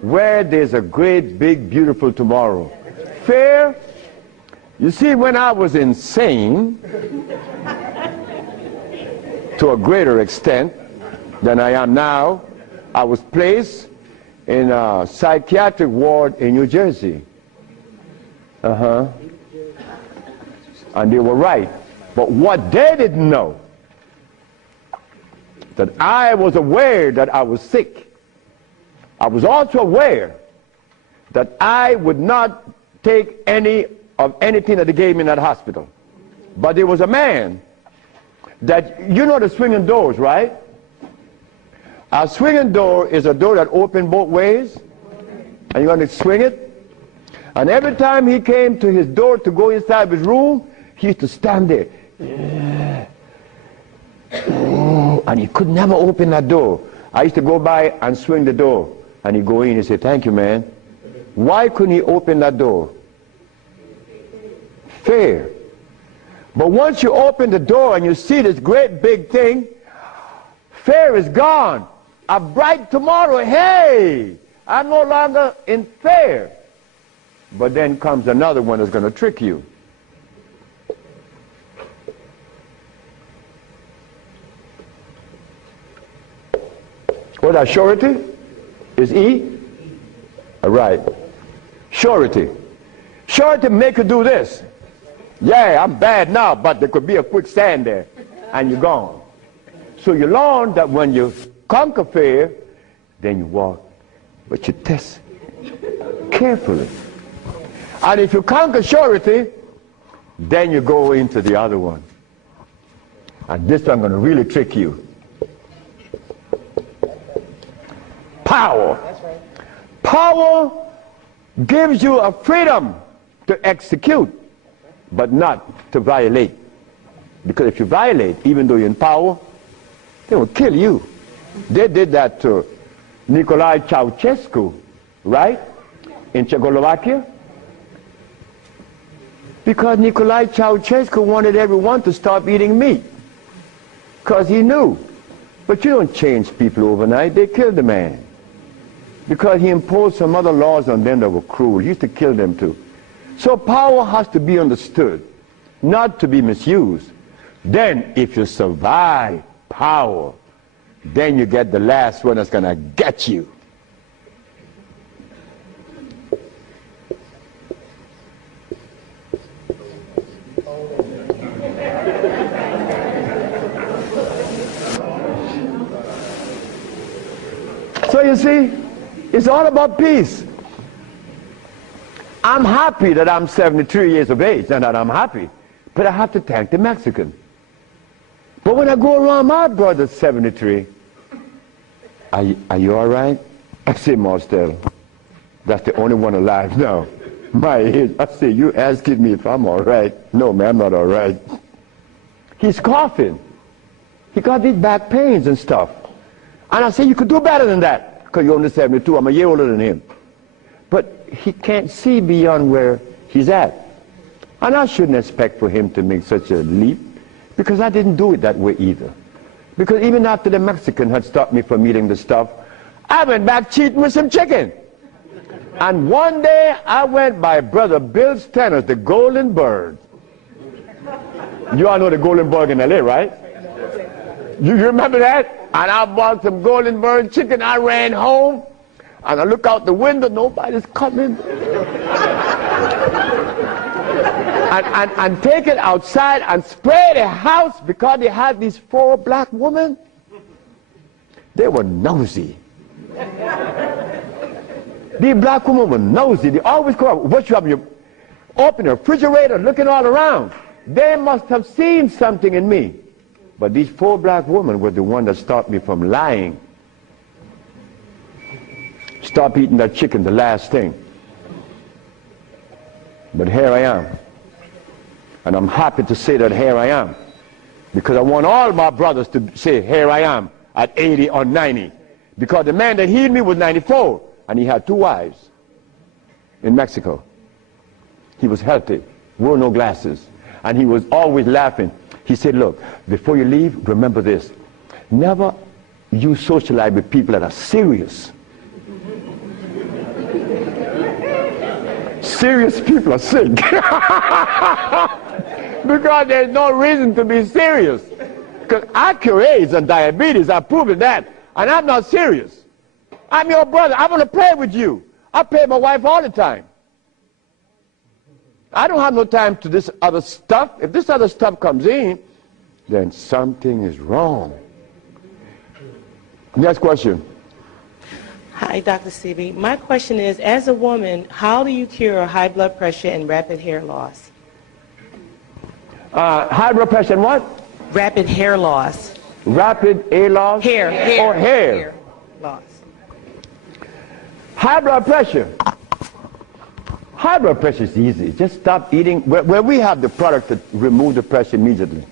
where there's a great, big, beautiful tomorrow. Fear, you see, when I was insane, to a greater extent than I am now, I was placed in a psychiatric ward in New Jersey. And they were right. But what they didn't know, that I was aware that I was sick. I was also aware that I would not take any of anything that they gave me in that hospital. But there was a man that, you know the swinging doors, right? A swinging door is a door that opens both ways, and you're going to swing it. And every time he came to his door to go inside his room, he used to stand there. And he could never open that door. I used to go by and swing the door, and he'd go in and say, "Thank you, man." Why couldn't he open that door? Fear. But once you open the door and you see this great big thing, fear is gone. A bright tomorrow, hey, I'm no longer in fear. But then comes another one that's going to trick you. What that surety? Is E? All right. Surety. Surety make you do this. Yeah, I'm bad now, but there could be a quicksand there, and you're gone. So you learn that when you conquer fear, then you walk, but you test carefully. And if you conquer surety, then you go into the other one. And this one I'm going to really trick you. Power. Power gives you a freedom to execute, but not to violate. Because if you violate, even though you're in power, they will kill you. They did that to Nicolae Ceausescu, right? In Czechoslovakia. Because Nicolae Ceausescu wanted everyone to stop eating meat. Because he knew. But you don't change people overnight. They killed the man. Because he imposed some other laws on them that were cruel. He used to kill them too. So power has to be understood, not to be misused. Then if you survive power, then you get the last one that's going to get you. So you see, it's all about peace. I'm happy that I'm 73 years of age and that I'm happy, but I have to thank the Mexican. But when I go around my brother's 73, are you all right? I say, Marcel, that's the only one alive now. My age. I say, you asking me if I'm all right? No, man, I'm not all right. He's coughing. He got these back pains and stuff. And I say, you could do better than that, because you're only 72. I'm a year older than him. But he can't see beyond where he's at. And I shouldn't expect for him to make such a leap, because I didn't do it that way either. Because even after the Mexican had stopped me from eating the stuff, I went back cheating with some chicken. And one day I went by Brother Bill Stenner's, the Golden Bird. You all know the Golden Bird in LA, right? You remember that? And I bought some Golden Bird chicken. I ran home, and I look out the window, nobody's coming. and take it outside and spray the house, because they had these 4 black women. They were nosy. These black women were nosy. They always go up. What you have? You open the refrigerator, looking all around. They must have seen something in me. But these 4 black women were the one that stopped me from lying. Stop eating that chicken, the last thing. But here I am. And I'm happy to say that here I am. Because I want all my brothers to say, here I am, at 80 or 90. Because the man that healed me was 94, and he had 2 wives in Mexico. He was healthy, wore no glasses, and he was always laughing. He said, look, before you leave, remember this. Never you socialize with people that are serious. Serious people are sick. Because there's no reason to be serious. Because I cure AIDS and diabetes, I've proven that. And I'm not serious. I'm your brother. I want to play with you. I play with my wife all the time. I don't have no time to this other stuff. If this other stuff comes in, then something is wrong. Next question. Hi, Dr. Sebi. My question is, as a woman, how do you cure high blood pressure and rapid hair loss? High blood pressure and what? Rapid hair loss. Rapid hair loss? Hair. Or hair? Hair loss. High blood pressure. High blood pressure is easy. Just stop eating. Where we have the product that remove the pressure immediately.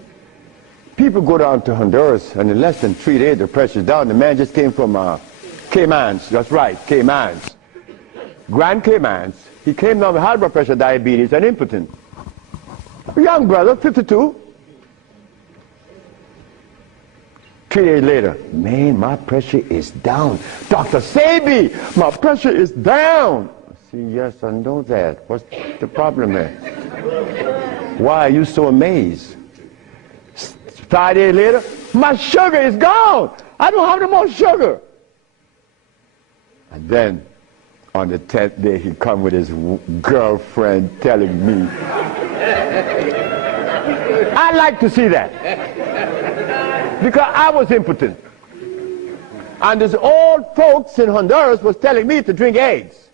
People go down to Honduras, and in less than 3 days, the pressure's down. The man just came from Caymans. That's right, Caymans. Grand Caymans. He came down with high blood pressure, diabetes, and impotent. A young brother, 52. 3 days later, man, my pressure is down. Dr. Sebi, my pressure is down. I say, yes, I know that. What's the problem there? Why are you so amazed? 5 days later, my sugar is gone. I don't have no more sugar. And then, on the 10th day, he come with his girlfriend telling me. I like to see that. Because I was impotent. And these old folks in Honduras was telling me to drink eggs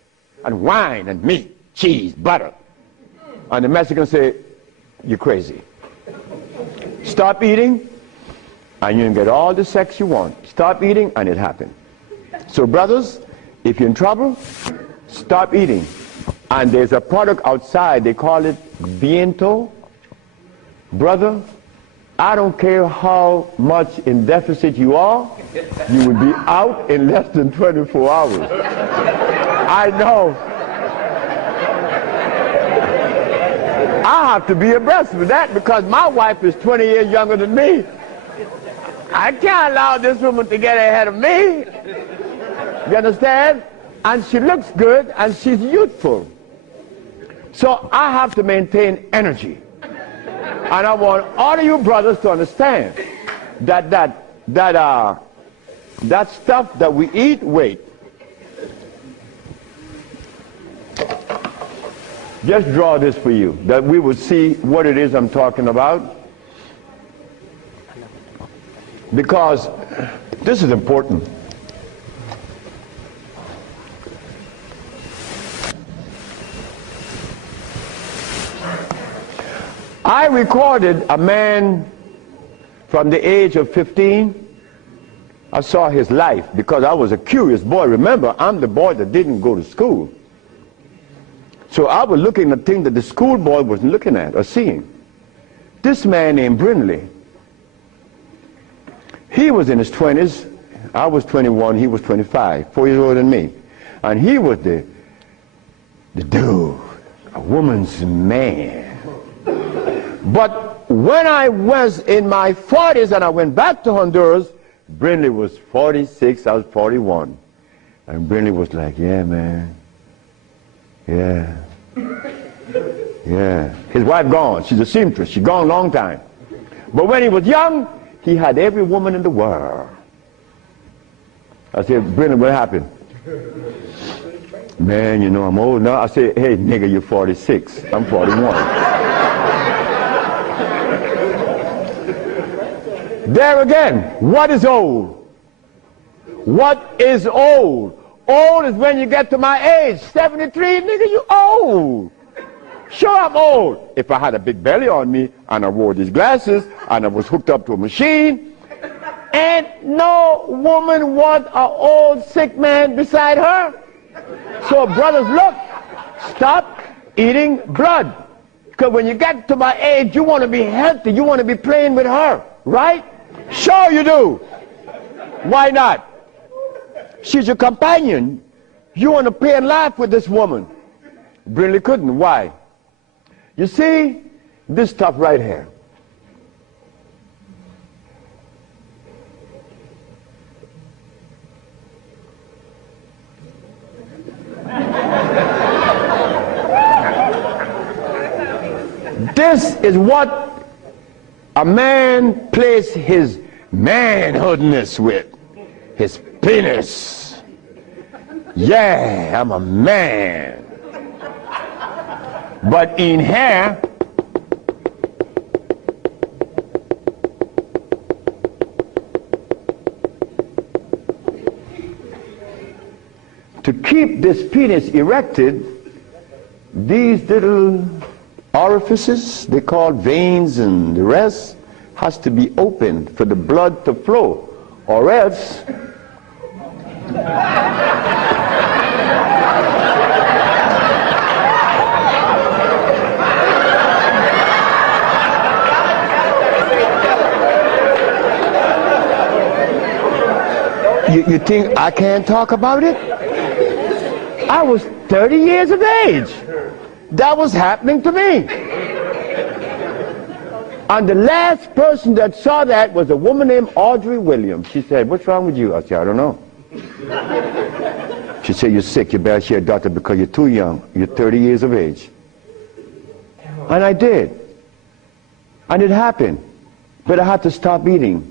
and wine and meat, cheese, butter. And the Mexicans say, you're crazy. Stop eating, and you can get all the sex you want. Stop eating, and it happened. So brothers, if you're in trouble, stop eating. And there's a product outside, they call it Viento. Brother, I don't care how much in deficit you are, you will be out in less than 24 hours. I know. I have to be abreast with that because my wife is 20 years younger than me. I can't allow this woman to get ahead of me. You understand? And she looks good and she's youthful. So I have to maintain energy. And I want all of you brothers to understand that that stuff that we eat, wait. Just draw this for you, that we will see what it is I'm talking about. Because this is important. I recorded a man from the age of 15. I saw his life because I was a curious boy. Remember, I'm the boy that didn't go to school. So I was looking at things that the schoolboy wasn't looking at or seeing. This man named Brindley, he was in his 20s. I was 21, he was 25, 4 years older than me. And he was the dude, a woman's man. But when I was in my 40s and I went back to Honduras, Brindley was 46, I was 41. And Brindley was like, yeah, man. Yeah. Yeah. His wife gone. She's a seamstress. She's gone a long time. But when he was young, he had every woman in the world. I said, Brindley, what happened? Man, you know, I'm old now. I said, hey, nigga, you're 46. I'm 41. There again, what is old? What is old? Old is when you get to my age. 73, nigga, you old. Sure, I'm old. If I had a big belly on me, and I wore these glasses, and I was hooked up to a machine, and no woman want an old sick man beside her. So brothers, look, stop eating blood. Because when you get to my age, you want to be healthy. You want to be playing with her, right? Sure you do. Why not? She's your companion. You want to play and laugh with this woman. Brindley couldn't. Why? You see, this stuff right here. This is what a man plays his manhoodness with, his penis. Yeah, I'm a man. But in here, to keep this penis erected, these little orifices, they call veins and the rest, has to be opened for the blood to flow, or else you think I can't talk about it? I was 30 years of age. That was happening to me. And the last person that saw that was a woman named Audrey Williams. She said, what's wrong with you? I said, I don't know. She said, you're sick. You better see a doctor because you're too young. You're 30 years of age. And I did. And it happened. But I had to stop eating.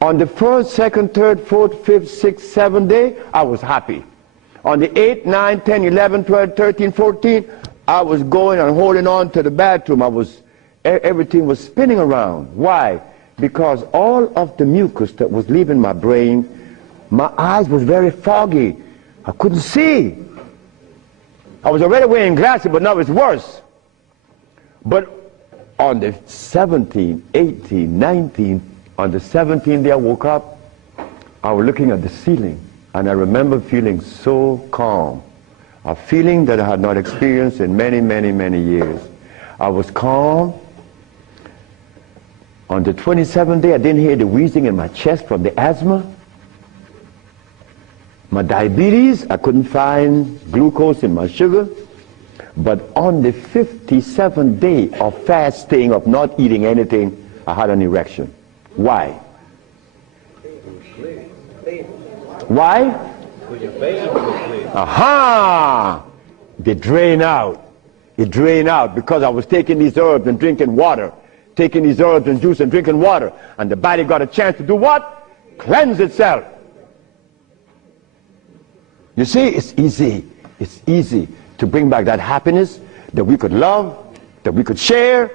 On the 1st, 2nd, 3rd, 4th, 5th, 6th, 7th day, I was happy. On the 8th, 9th, 10th, 11th, 12th, 13th, 14th, I was going and holding on to the bathroom. Everything was spinning around. Why? Because all of the mucus that was leaving my brain, my eyes was very foggy. I couldn't see. I was already wearing glasses, but now it's worse. But on the 17th, 18th, 19th, on the 17th day I woke up, I was looking at the ceiling, and I remember feeling so calm. A feeling that I had not experienced in many, many, many years. I was calm. On the 27th day, I didn't hear the wheezing in my chest from the asthma. My diabetes, I couldn't find glucose in my sugar. But on the 57th day of fasting, of not eating anything, I had an erection. Why? Why? Aha! They drain out. It drained out because I was taking these herbs and drinking water. Taking these herbs and juice and drinking water. And the body got a chance to do what? cleanse itself. You see, it's easy to bring back that happiness that we could love, that we could share,